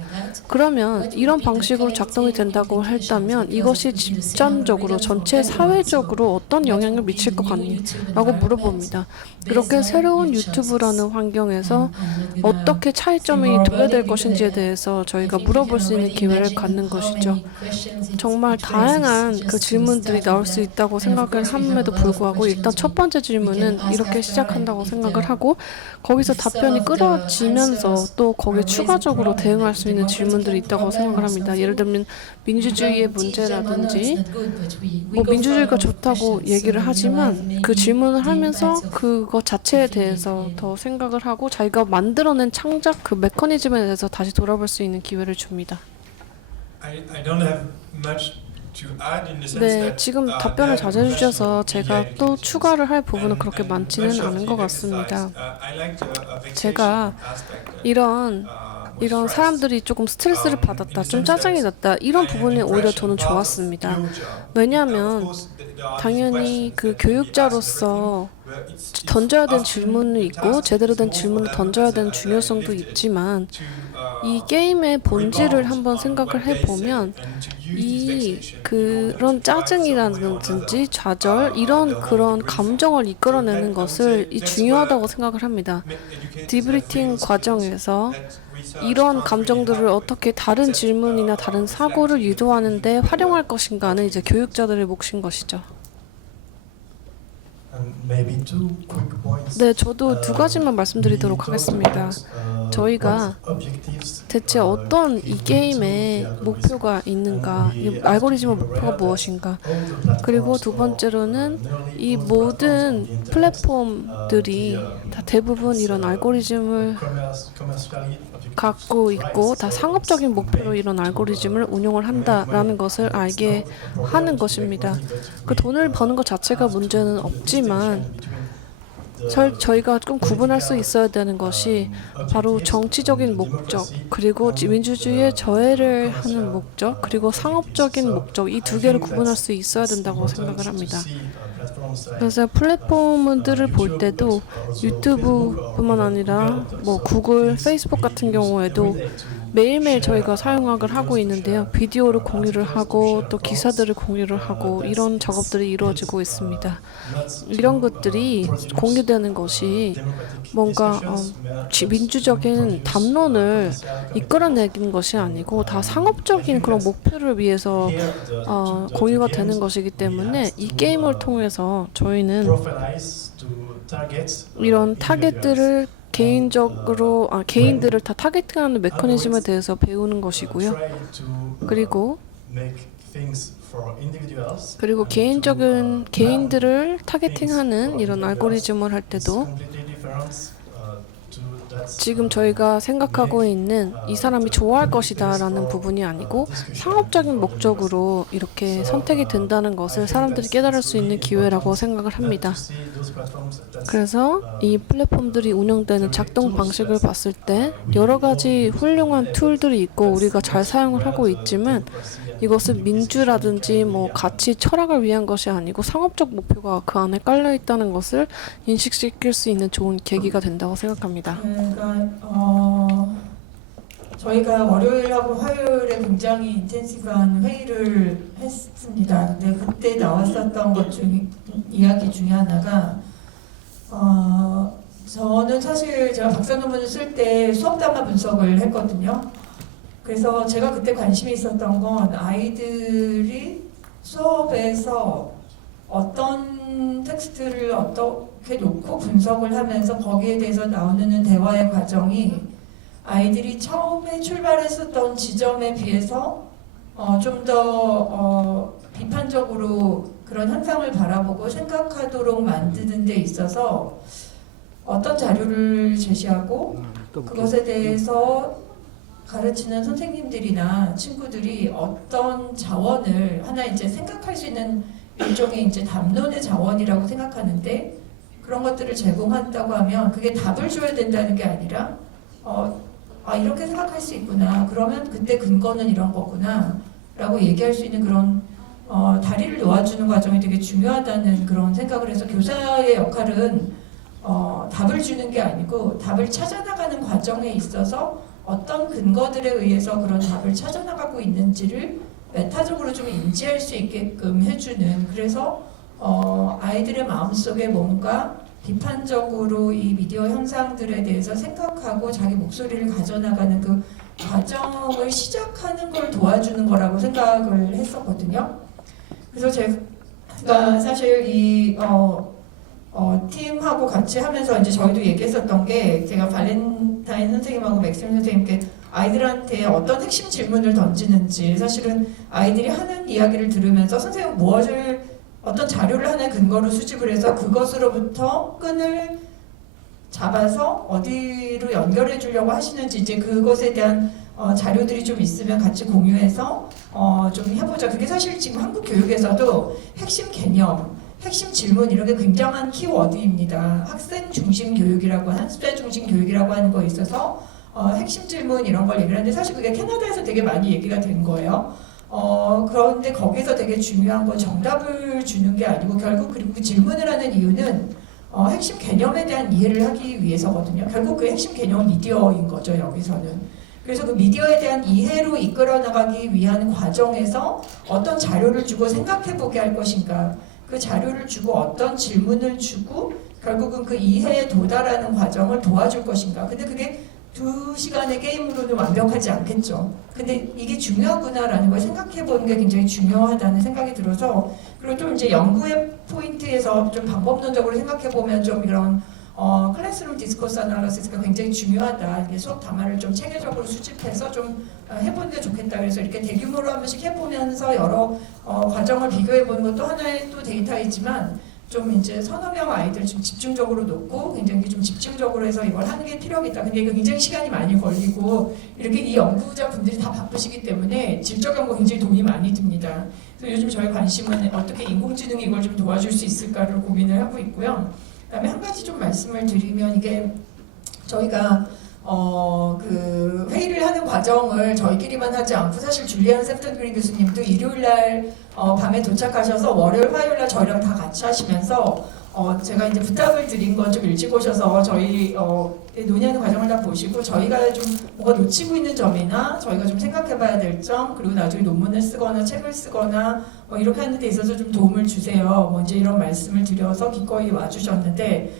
그러면 이런 방식으로 작동이 된다고 했다면 이것이 집단적으로 전체 사회적으로 어떤 영향을 미칠 것 같니? 라고 물어봅니다. 이렇게 새로운 유튜브라는 환경에서 어떻게 차이점이 도래될 것인지에 대해서 저희가 물어볼 수 있는 기회를 갖는 것이죠. 정말 다양한 그 질문들이 나올 수 있다고 생각을 함에도 불구하고 일단 첫 번째 질문은 이렇게 시작한다고 생각을 하고 거기서 답변이 끌어지면서 또 거기에 추가적으로 대응할 수 있는 질문들이 있다고 생각을 합니다. 예를 들면 민주주의의 문제라든지 민주주의가 좋다고 얘기를 하지만 그 질문을 하면서 그것 자체에 대해서 더 생각을 하고 자기가 만들어낸 창작 그 메커니즘에 대해서 다시 돌아볼 수 있는 기회를 줍니다. 네, 지금 답변을 자제해 주셔서 제가 또 추가를 할 부분은 그렇게 많지는 않은 것 같습니다. 제가 이런 사람들이 조금 스트레스를 받았다, 좀 짜증이 났다 이런 부분이 오히려 저는 좋았습니다. 왜냐하면 당연히 그 교육자로서 던져야 되는 질문이 있고 제대로 된 질문을 던져야 되는 중요성도 있지만 이 게임의 본질을 한번 생각을 해보면 그런 짜증이라든지 좌절 이런 그런 감정을 이끌어내는 것을 중요하다고 생각을 합니다. 디브리팅 과정에서 이런 감정들을 어떻게 다른 질문이나 다른 사고를 유도하는 데 활용할 것인가는 이제 교육자들의 몫인 것이죠. 네, 저도 두 가지만 말씀드리도록 하겠습니다. 저희가 대체 어떤 이 게임의 목표가 있는가, 이 알고리즘의 목표가 무엇인가, 그리고 두 번째로는 이 모든 플랫폼들이 다 대부분 이런 알고리즘을 갖고 있고 다 상업적인 목표로 이런 알고리즘을 운용을 한다라는 것을 알게 하는 것입니다. 그 돈을 버는 것 자체가 문제는 없지만 저희가 좀 구분할 수 있어야 되는 것이 바로 정치적인 목적, 그리고 민주주의의 저해를 하는 목적, 그리고 상업적인 목적, 이 두 개를 구분할 수 있어야 된다고 생각을 합니다. 그래서 플랫폼들을 볼 때도 유튜브뿐만 아니라 구글, 페이스북 같은 경우에도 매일매일 저희가 사용을 하고 있는데요. 비디오를 공유를 하고 또 기사들을 공유를 하고 이런 작업들이 이루어지고 있습니다. 이런 것들이 공유되는 것이 뭔가 민주적인 담론을 이끌어내는 것이 아니고 다 상업적인 그런 목표를 위해서 공유가 되는 것이기 때문에 이 게임을 통해서 저희는 이런 타겟들을 개인들을 다 타겟팅하는 메커니즘에 대해서 배우는 것이고요. 그리고 개인들을 타겟팅하는 이런 알고리즘을 할 때도 지금 저희가 생각하고 있는 이 사람이 좋아할 것이다 라는 부분이 아니고 상업적인 목적으로 이렇게 선택이 된다는 것을 사람들이 깨달을 수 있는 기회라고 생각을 합니다. 그래서 이 플랫폼들이 운영되는 작동 방식을 봤을 때 여러 가지 훌륭한 툴들이 있고 우리가 잘 사용을 하고 있지만 이것은 민주라든지 뭐 가치 철학을 위한 것이 아니고 상업적 목표가 그 안에 깔려 있다는 것을 인식시킬 수 있는 좋은 계기가 된다고 생각합니다. 그러니까 저희가 월요일하고 화요일에 굉장히 인텐시브한 회의를 했습니다. 근데 그때 나왔었던 것 중 이야기 중에 하나가 저는 사실 제가 박사 논문을 쓸 때 수업 담화 분석을 했거든요. 그래서 제가 그때 관심이 있었던 건 아이들이 수업에서 어떤 텍스트를 어떻게 놓고 분석을 하면서 거기에 대해서 나오는 대화의 과정이 아이들이 처음에 출발했었던 지점에 비해서 좀 더 비판적으로 그런 현상을 바라보고 생각하도록 만드는 데 있어서 어떤 자료를 제시하고 그것에 대해서 가르치는 선생님들이나 친구들이 어떤 자원을 하나 이제 생각할 수 있는 일종의 이제 담론의 자원이라고 생각하는데 그런 것들을 제공한다고 하면 그게 답을 줘야 된다는 게 아니라 이렇게 생각할 수 있구나. 그러면 그때 근거는 이런 거구나. 라고 얘기할 수 있는 그런 다리를 놓아주는 과정이 되게 중요하다는 그런 생각을 해서 교사의 역할은 답을 주는 게 아니고 답을 찾아나가는 과정에 있어서 어떤 근거들에 의해서 그런 답을 찾아나가고 있는지를 메타적으로 좀 인지할 수 있게끔 해주는 그래서 아이들의 마음속에 뭔가 비판적으로 이 미디어 현상들에 대해서 생각하고 자기 목소리를 가져나가는 그 과정을 시작하는 걸 도와주는 거라고 생각을 했었거든요. 그래서 제가 사실 이 팀하고 같이 하면서 이제 저희도 얘기했었던 게 제가 발렌타인 선생님하고 맥심 선생님께 아이들한테 어떤 핵심 질문을 던지는지 사실은 아이들이 하는 이야기를 들으면서 선생님 무엇을 어떤 자료를 하나의 근거로 수집을 해서 그것으로부터 끈을 잡아서 어디로 연결해 주려고 하시는지 이제 그것에 대한 자료들이 좀 있으면 같이 공유해서 좀 해보자. 그게 사실 지금 한국 교육에서도 핵심 개념, 핵심 질문 이런 게 굉장한 키워드입니다. 학생 중심 교육이라고 학습자 중심 교육이라고 하는 거에 있어서 핵심 질문 이런 걸 얘기를 하는데 사실 그게 캐나다에서 되게 많이 얘기가 된 거예요. 그런데 거기서 되게 중요한 건 정답을 주는 게 아니고 결국 그리고 그 질문을 하는 이유는 핵심 개념에 대한 이해를 하기 위해서거든요. 결국 그 핵심 개념은 미디어인 거죠, 여기서는. 그래서 그 미디어에 대한 이해로 이끌어 나가기 위한 과정에서 어떤 자료를 주고 생각해보게 할 것인가, 그 자료를 주고 어떤 질문을 주고 결국은 그 이해에 도달하는 과정을 도와줄 것인가. 근데 그게 2시간의 게임으로는 완벽하지 않겠죠. 근데 이게 중요하구나라는 걸 생각해보는 게 굉장히 중요하다는 생각이 들어서 그리고 좀 이제 연구의 포인트에서 좀 방법론적으로 생각해보면 좀 이런 클래스룸 디스코스 아날리시스가 굉장히 중요하다. 이게 수업 담화를 좀 체계적으로 수집해서 좀 해보는 게 좋겠다. 그래서 이렇게 대규모로 한 번씩 해보면서 여러 과정을 비교해보는 것도 하나의 또 데이터이지만 좀 이제 서너 명 아이들 좀 집중적으로 놓고 굉장히 좀 집중적으로 해서 이걸 하는 게 필요하겠다. 근데 이거 굉장히 시간이 많이 걸리고 이렇게 이 연구자 분들이 다 바쁘시기 때문에 질적 연구 굉장히 돈이 많이 듭니다. 그래서 요즘 저희 관심은 어떻게 인공지능이 이걸 좀 도와줄 수 있을까를 고민을 하고 있고요. 그다음에 한 가지 좀 말씀을 드리면 이게 저희가 그 회의를 하는 과정을 저희끼리만 하지 않고 사실 줄리안 셉턴그린 교수님도 일요일날 밤에 도착하셔서 월요일, 화요일날 저희랑 다 같이 하시면서 제가 이제 부탁을 드린 건 좀 일찍 오셔서 저희 논의하는 과정을 다 보시고 저희가 좀 뭐가 놓치고 있는 점이나 저희가 좀 생각해봐야 될 점 그리고 나중에 논문을 쓰거나 책을 쓰거나 이렇게 하는 데 있어서 좀 도움을 주세요. 뭐 이제 이런 말씀을 드려서 기꺼이 와주셨는데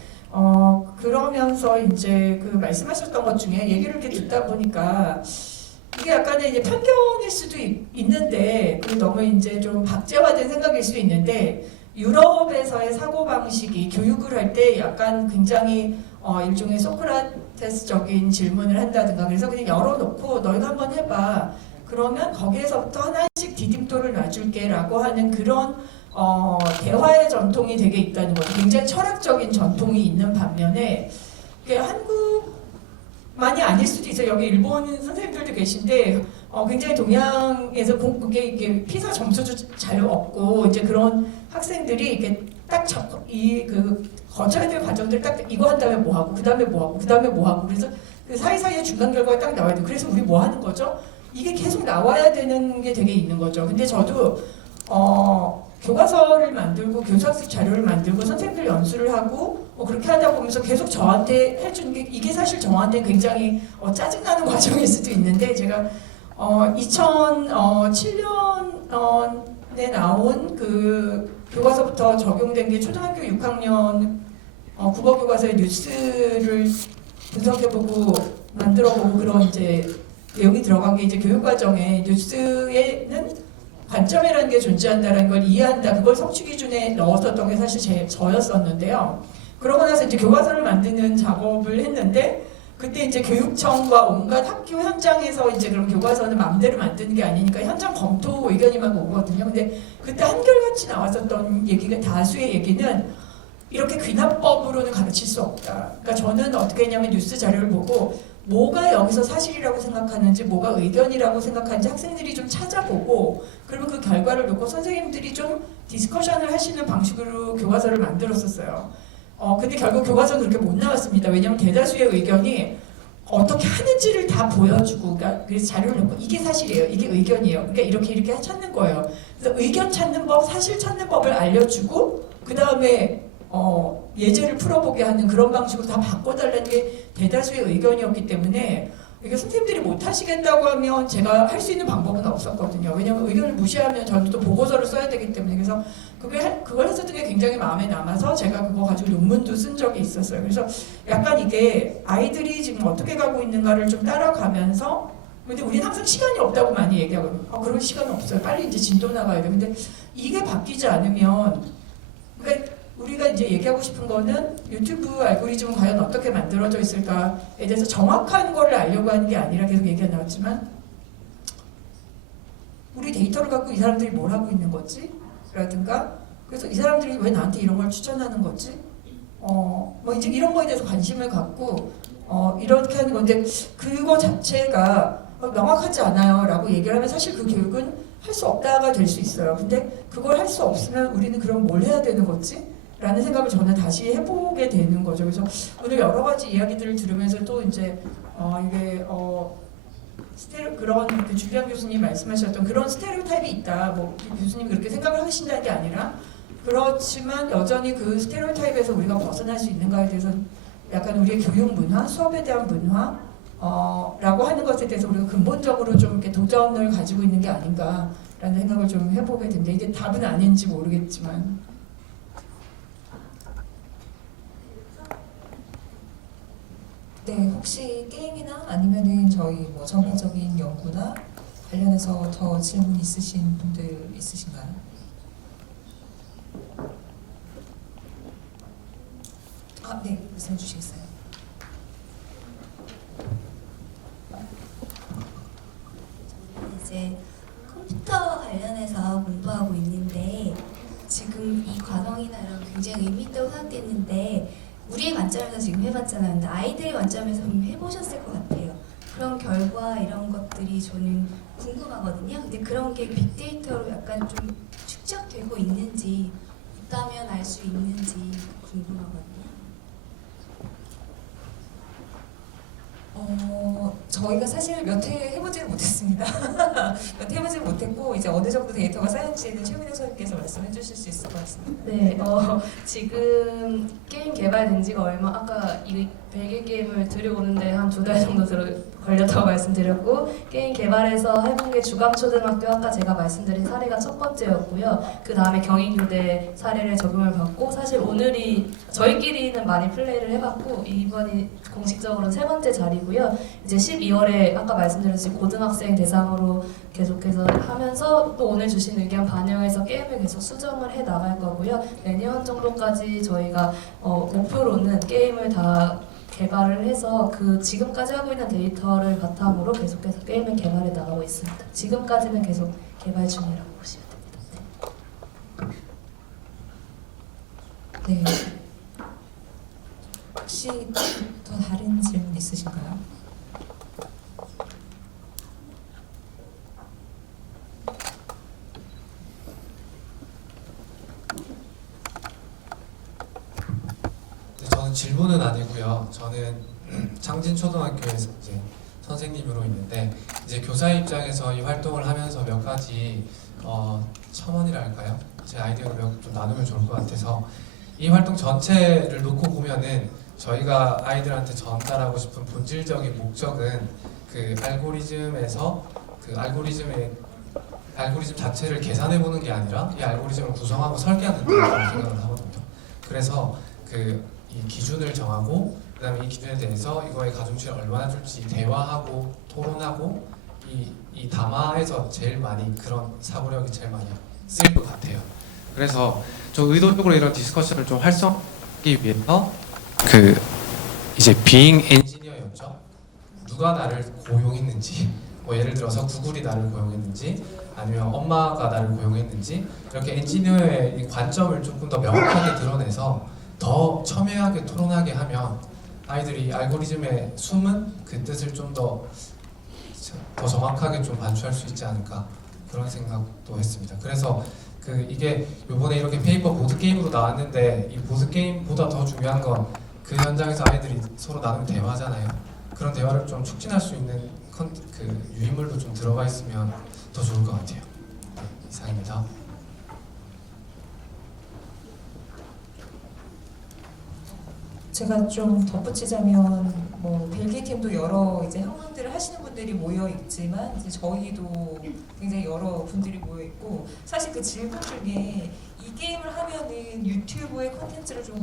그러면서 이제 그 말씀하셨던 것 중에 얘기를 이렇게 듣다 보니까 이게 약간의 이제 편견일 수도 있는데 그리고 너무 이제 좀 박제화된 생각일 수도 있는데 유럽에서의 사고방식이 교육을 할 때 약간 굉장히 일종의 소크라테스적인 질문을 한다든가 그래서 그냥 열어놓고 너희가 한번 해봐. 그러면 거기에서부터 하나씩 디딤돌을 놔줄게 라고 하는 그런 대화의 전통이 되게 있다는 거죠. 굉장히 철학적인 전통이 있는 반면에 한국 많이 아닐 수도 있어요. 여기 일본 선생님들도 계신데 굉장히 동양에서 이게 피사 점수도 잘 얻고 이제 그런 학생들이 이렇게 딱 거쳐야 될 과정들 딱 이거 한 다음에 뭐 하고 그 다음에 뭐 하고 그 다음에 뭐 하고 그래서 그 사이사이에 중간 결과가 딱 나와야 돼요. 그래서 우리 뭐 하는 거죠? 이게 계속 나와야 되는 게 되게 있는 거죠. 근데 저도 교과서를 만들고 교수학습 자료를 만들고 선생님들 연수를 하고 그렇게 하다 보면서 계속 저한테 해주는 게 이게 사실 저한테 굉장히 짜증나는 과정일 수도 있는데 제가 2007년에 나온 그 교과서부터 적용된 게 초등학교 6학년 국어 교과서의 뉴스를 분석해보고 만들어보고 그런 이제 내용이 들어간 게 이제 교육과정에 뉴스에는 관점이라는 게 존재한다는 걸 이해한다. 그걸 성취 기준에 넣었었던 게 사실 저였었는데요. 그러고 나서 이제 교과서를 만드는 작업을 했는데 그때 이제 교육청과 온갖 학교 현장에서 이제 그런 교과서는 마음대로 만드는 게 아니니까 현장 검토 의견이 막 오거든요. 근데 그때 한결같이 나왔었던 얘기가 다수의 얘기는 이렇게 귀납법으로는 가르칠 수 없다. 그러니까 저는 어떻게 했냐면 뉴스 자료를 보고 뭐가 여기서 사실이라고 생각하는지 뭐가 의견이라고 생각하는지 학생들이 좀 찾아보고 그리고 그 결과를 놓고 선생님들이 좀 디스커션을 하시는 방식으로 교과서를 만들었었어요. 근데 결국 교과서는 그렇게 못 나왔습니다. 왜냐하면 대다수의 의견이 어떻게 하는지를 다 보여주고 그래서 자료를 놓고 이게 사실이에요. 이게 의견이에요. 그러니까 이렇게 찾는 거예요. 그래서 의견 찾는 법, 사실 찾는 법을 알려주고 그 다음에 예제를 풀어보게 하는 그런 방식으로 다 바꿔달라는 게 대다수의 의견이었기 때문에 이게 선생님들이 못 하시겠다고 하면 제가 할 수 있는 방법은 없었거든요. 왜냐하면 의견을 무시하면 저는 또 보고서를 써야 되기 때문에 그래서 그걸 했었던 게 굉장히 마음에 남아서 제가 그거 가지고 논문도 쓴 적이 있었어요. 그래서 약간 이게 아이들이 지금 어떻게 가고 있는가를 좀 따라가면서 근데 우리는 항상 시간이 없다고 많이 얘기하거든요. 그런 시간 없어요. 빨리 이제 진도 나가야 돼. 근데 이게 바뀌지 않으면 그러니까 우리가 이제 얘기하고 싶은 거는 유튜브 알고리즘은 과연 어떻게 만들어져 있을까에 대해서 정확한 거를 알려고 하는 게 아니라 계속 얘기가 나왔지만 우리 데이터를 갖고 이 사람들이 뭘 하고 있는 거지? 라든가 그래서 이 사람들이 왜 나한테 이런 걸 추천하는 거지? 뭐 이제 이런 거에 대해서 관심을 갖고 이렇게 하는 건데 그거 자체가 명확하지 않아요 라고 얘기를 하면 사실 그 교육은 할 수 없다가 될 수 있어요. 근데 그걸 할 수 없으면 우리는 그럼 뭘 해야 되는 거지? 라는 생각을 저는 다시 해보게 되는 거죠. 그래서 오늘 여러 가지 이야기들을 들으면서 또 이제 이게 그런 그 주비안 교수님 말씀하셨던 그런 스테레오타입이 있다. 뭐 교수님 그렇게 생각을 하신다는 게 아니라 그렇지만 여전히 그 스테레오타입에서 우리가 벗어날 수 있는가에 대해서 약간 우리의 교육 문화, 수업에 대한 문화 라고 하는 것에 대해서 우리가 근본적으로 좀 이렇게 도전을 가지고 있는 게 아닌가라는 생각을 좀 해보게 되는데 이게 답은 아닌지 모르겠지만 네, 혹시 게임이나 아니면은 저희 뭐 전반적인 연구나 관련해서 더 질문 있으신 분들 있으신가요? 네, 말씀해 주시겠어요? 이제 컴퓨터 관련해서 공부하고 있는데 지금 이 과정이나 이런 굉장히 의미 있다고 생각했는데 우리의 관점에서 지금 해봤잖아요. 근데 아이들의 관점에서 해보셨을 것 같아요. 그런 결과 이런 것들이 저는 궁금하거든요. 근데 그런 게 빅데이터로 약간 좀 축적되고 있는지 있다면 알 수 있는지 궁금하거든요. 저희가 사실 몇 회 해보지는 못했습니다. 몇 회 해보지는 못했고 이제 어느 정도 데이터가 쌓였는지는 최민영 선생님께서 말씀해 주실 수 있을 것 같습니다. 네, 지금 게임 개발된 지가 아까 이 벨기에 게임을 들여오는데 한 2달 정도 걸렸다고 말씀드렸고 게임 개발해서 해본 게 주감초등학교 아까 제가 말씀드린 사례가 첫 번째였고요. 그 다음에 경희교대 사례를 적용을 받고 사실 오늘이 저희끼리는 많이 플레이를 해봤고 이번이 공식적으로는 3번째 자리고요. 이제 12월에 아까 말씀드렸듯이 고등학생 대상으로 계속해서 하면서 또 오늘 주신 의견 반영해서 게임을 계속 수정을 해 나갈 거고요. 내년 정도까지 저희가 목표로는 게임을 다 개발을 해서 그 지금까지 하고 있는 데이터를 바탕으로 계속해서 게임을 개발해 나가고 있습니다. 지금까지는 계속 개발 중이라고 보시면 됩니다. 네. 혹시 더 다른 질문 있으신가요? 질문은 아니고요. 저는 창진초등학교에서 이제 선생님으로 있는데 이제 교사 입장에서 이 활동을 하면서 몇 가지 첨언이랄까요? 제 아이디어를 좀 나누면 좋을 것 같아서 이 활동 전체를 놓고 보면은 저희가 아이들한테 전달하고 싶은 본질적인 목적은 그 알고리즘에서 그 알고리즘 자체를 계산해 보는 게 아니라 이 알고리즘을 구성하고 설계하는 거라고 생각을 하거든요. 그래서 이 기준을 정하고 그다음에 이 기준에 대해서 이거의 가중치를 얼마나 줄지 대화하고 토론하고 이 담화에서 제일 많이 그런 사고력이 제일 많이 쓰일 것 같아요. 그래서 저 의도적으로 이런 디스커션을 좀 활성화하기 위해서 이제 being 엔지니어였죠. 누가 나를 고용했는지, 뭐 예를 들어서 구글이 나를 고용했는지 아니면 엄마가 나를 고용했는지 이렇게 엔지니어의 이 관점을 조금 더 명확하게 드러내서 더 첨예하게 토론하게 하면 아이들이 알고리즘의 숨은 그 뜻을 좀 더 정확하게 좀 반추할 수 있지 않을까 그런 생각도 했습니다. 그래서 이게 요번에 이렇게 페이퍼 보드게임으로 나왔는데 이 보드게임보다 더 중요한 건 그 현장에서 아이들이 서로 나누는 대화잖아요. 그런 대화를 좀 촉진할 수 있는 유인물도 좀 들어가 있으면 더 좋을 것 같아요. 네, 이상입니다. 제가 좀 덧붙이자면 뭐 벨기 팀도 여러 이제 학문들을 하시는 분들이 모여 있지만 이제 저희도 굉장히 여러 분들이 모여 있고 사실 그 질문 중에 이 게임을 하면은 유튜브의 콘텐츠를 좀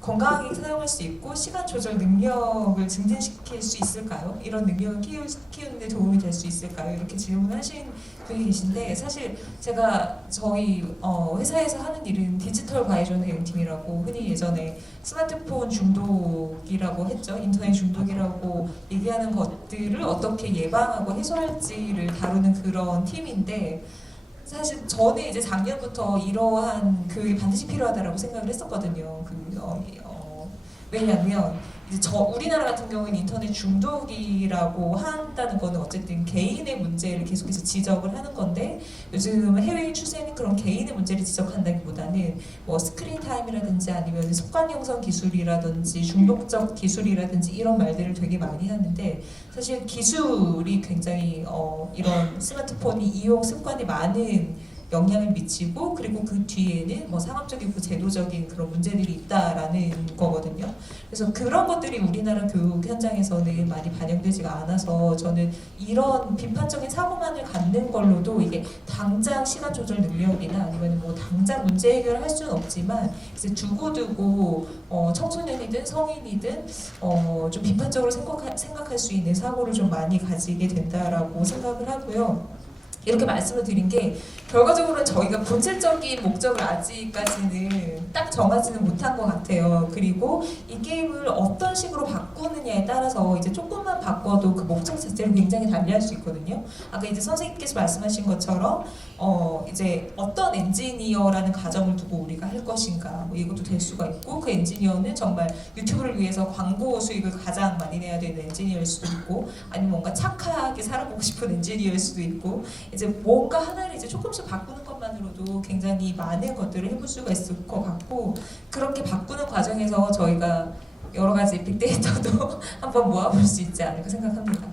건강하게 사용할 수 있고 시간 조절 능력을 증진시킬 수 있을까요? 이런 능력을 키우는 데 도움이 될 수 있을까요? 이렇게 질문하신 분이 계신데 사실 제가 저희 회사에서 하는 일은 디지털 과외 대응팀이라고 흔히 예전에 스마트폰 중독이라고 했죠. 인터넷 중독이라고 얘기하는 것들을 어떻게 예방하고 해소할지를 다루는 그런 팀인데 사실 저는 이제 작년부터 이러한 교육이 반드시 필요하다라고 생각을 했었거든요. 왜냐하면 이제 우리나라 같은 경우는 인터넷 중독이라고 한다는 거는 어쨌든 개인의 문제를 계속해서 지적을 하는 건데 요즘 해외 추세는 그런 개인의 문제를 지적한다기보다는 뭐 스크린 타임이라든지 아니면 습관 형성 기술이라든지 중독적 기술이라든지 이런 말들을 되게 많이 하는데 사실 기술이 굉장히 이런 스마트폰이 이용 습관이 많은 영향을 미치고 그리고 그 뒤에는 뭐 상업적이고 제도적인 그런 문제들이 있다라는 거거든요. 그래서 그런 것들이 우리나라 교육 현장에서는 많이 반영되지가 않아서 저는 이런 비판적인 사고만을 갖는 걸로도 이게 당장 시간 조절 능력이나 아니면 뭐 당장 문제 해결을 할 수는 없지만 이제 두고두고 청소년이든 성인이든 좀 비판적으로 생각할 수 있는 사고를 좀 많이 가지게 된다라고 생각을 하고요. 이렇게 말씀을 드린 게 결과적으로는 저희가 본질적인 목적을 아직까지는 딱 정하지는 못한 것 같아요. 그리고 이 게임을 어떤 식으로 바꾸느냐에 따라서 이제 조금만 바꿔도 그 목적 자체를 굉장히 달리할 수 있거든요. 아까 이제 선생님께서 말씀하신 것처럼 이제 어떤 엔지니어라는 가정을 두고 우리가 할 것인가 뭐 이것도 될 수가 있고 그 엔지니어는 정말 유튜브를 위해서 광고 수익을 가장 많이 내야 되는 엔지니어일 수도 있고 아니면 뭔가 착하게 살아보고 싶은 엔지니어일 수도 있고 이제 뭔가 하나를 이제 조금씩 바꾸는 것만으로도 굉장히 많은 것들을 해볼 수가 있을 것 같고 그렇게 바꾸는 과정에서 저희가 여러 가지 빅데이터도 한번 모아볼 수 있지 않을까 생각합니다.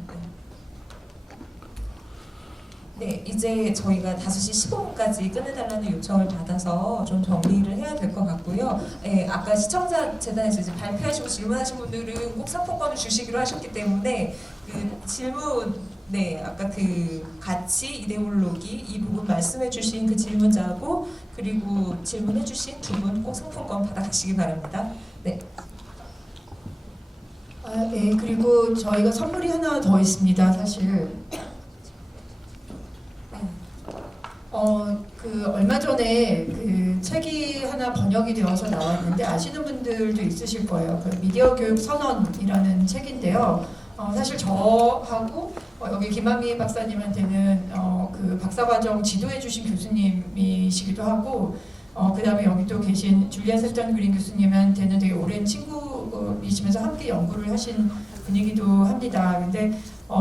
네, 이제 저희가 5시 15분까지 끝내달라는 요청을 받아서 좀 정리를 해야 될 것 같고요. 네, 아까 시청자 재단에서 이제 발표하시고 질문하신 분들은 꼭 상품권을 주시기로 하셨기 때문에 그 질문, 네, 아까 그 가치, 이데올로기 이 부분 말씀해주신 그 질문자하고 그리고 질문해주신 두 분 꼭 상품권 받아가시기 바랍니다. 네. 네, 그리고 저희가 선물이 하나 더 있습니다, 사실. 얼마 전에 그 책이 하나 번역이 되어서 나왔는데 아시는 분들도 있으실 거예요. 그 미디어 교육 선언이라는 책인데요. 사실 저하고 여기 김한미 박사님한테는 그 박사과정 지도해주신 교수님이시기도 하고 그 다음에 여기 또 계신 줄리안 셉턴 그린 교수님한테는 되게 오랜 친구이시면서 함께 연구를 하신 분이기도 합니다. 근데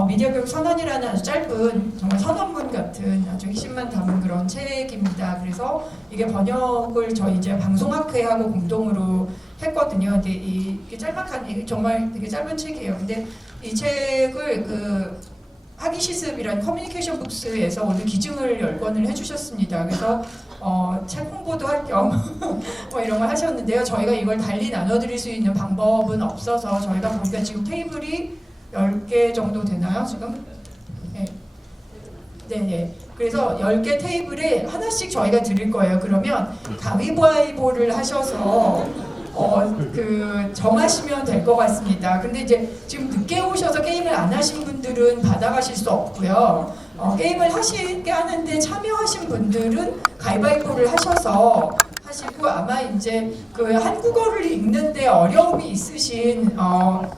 미디어 교육 선언이라는 아주 짧은 정말 선언문 같은 아주 핵심만 담은 그런 책입니다. 그래서 이게 번역을 저희 이제 방송학회하고 공동으로 했거든요. 근데 이게 짤막한 이게 정말 되게 짧은 책이에요. 근데 이 책을 그 학위시습이라는 커뮤니케이션 북스에서 오늘 기증을 10권을 해주셨습니다. 그래서 책 홍보도 할 겸 뭐 이런 걸 하셨는데요. 저희가 이걸 달리 나눠드릴 수 있는 방법은 없어서 저희가 보니까 지금 테이블이 10개 정도 되나요? 지금? 네. 그래서 10개 테이블에 하나씩 저희가 드릴 거예요. 그러면 가위바위보를 하셔서 정하시면 될 것 같습니다. 근데 이제 지금 늦게 오셔서 게임을 안 하신 분들은 받아가실 수 없고요. 게임을 하시게 하는데 참여하신 분들은 가위바위보를 하셔서 하시고, 아마 이제 그 한국어를 읽는데 어려움이 있으신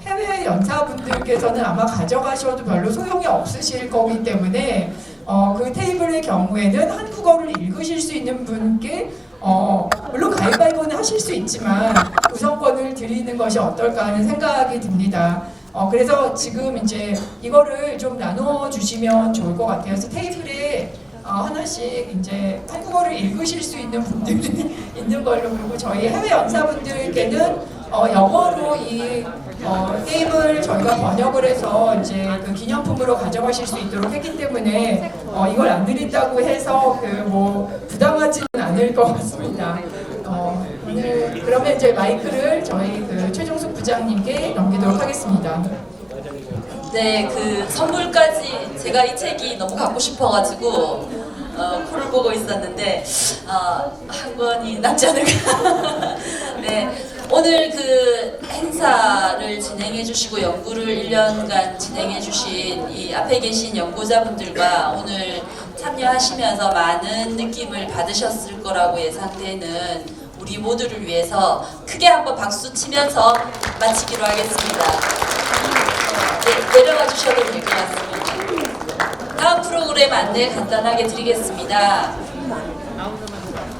해외 연사분들께서는 아마 가져가셔도 별로 소용이 없으실 거기 때문에 그 테이블의 경우에는 한국어를 읽으실 수 있는 분께 물론 가위바위보는 하실 수 있지만 우선권을 드리는 것이 어떨까 하는 생각이 듭니다. 그래서 지금 이제 이거를 좀 나눠 주시면 좋을 것 같아요. 그래서 테이블에 하나씩 이제 한국어를 읽으실 수 있는 분들이 있는 걸로, 그리고 저희 해외 연사분들께는 영어로 이 게임을 저희가 번역을 해서 이제 그 기념품으로 가져가실 수 있도록 했기 때문에 이걸 안 드린다고 해서 뭐 부당하지는 않을 것 같습니다. 오늘 그러면 이제 마이크를 저희 그 최종숙 부장님께 넘기도록 하겠습니다. 네, 그 선물까지 제가 이 책이 너무 갖고 싶어가지고 코를 보고 있었는데 한 권이 남지 않을까. 네, 오늘 그 행사를 진행해주시고 연구를 1년간 진행해주신 이 앞에 계신 연구자분들과 오늘 참여하시면서 많은 느낌을 받으셨을 거라고 예상되는 우리 모두를 위해서 크게 한번 박수 치면서 마치기로 하겠습니다. 네, 내려가 주셔도 될 것 같습니다. 다음 프로그램 안내 간단하게 드리겠습니다.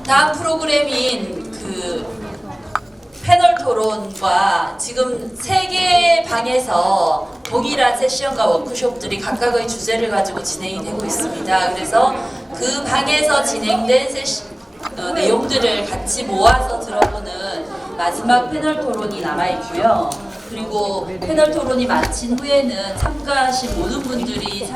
다음 프로그램인 그 패널 토론과 지금 3개의 방에서 동일한 세션과 워크숍들이 각각의 주제를 가지고 진행이 되고 있습니다. 그래서 그 방에서 진행된 내용들을 같이 모아서 들어보는 마지막 패널 토론이 남아있고요. 그리고 패널 토론이 마친 후에는 참가하신 모든 분들이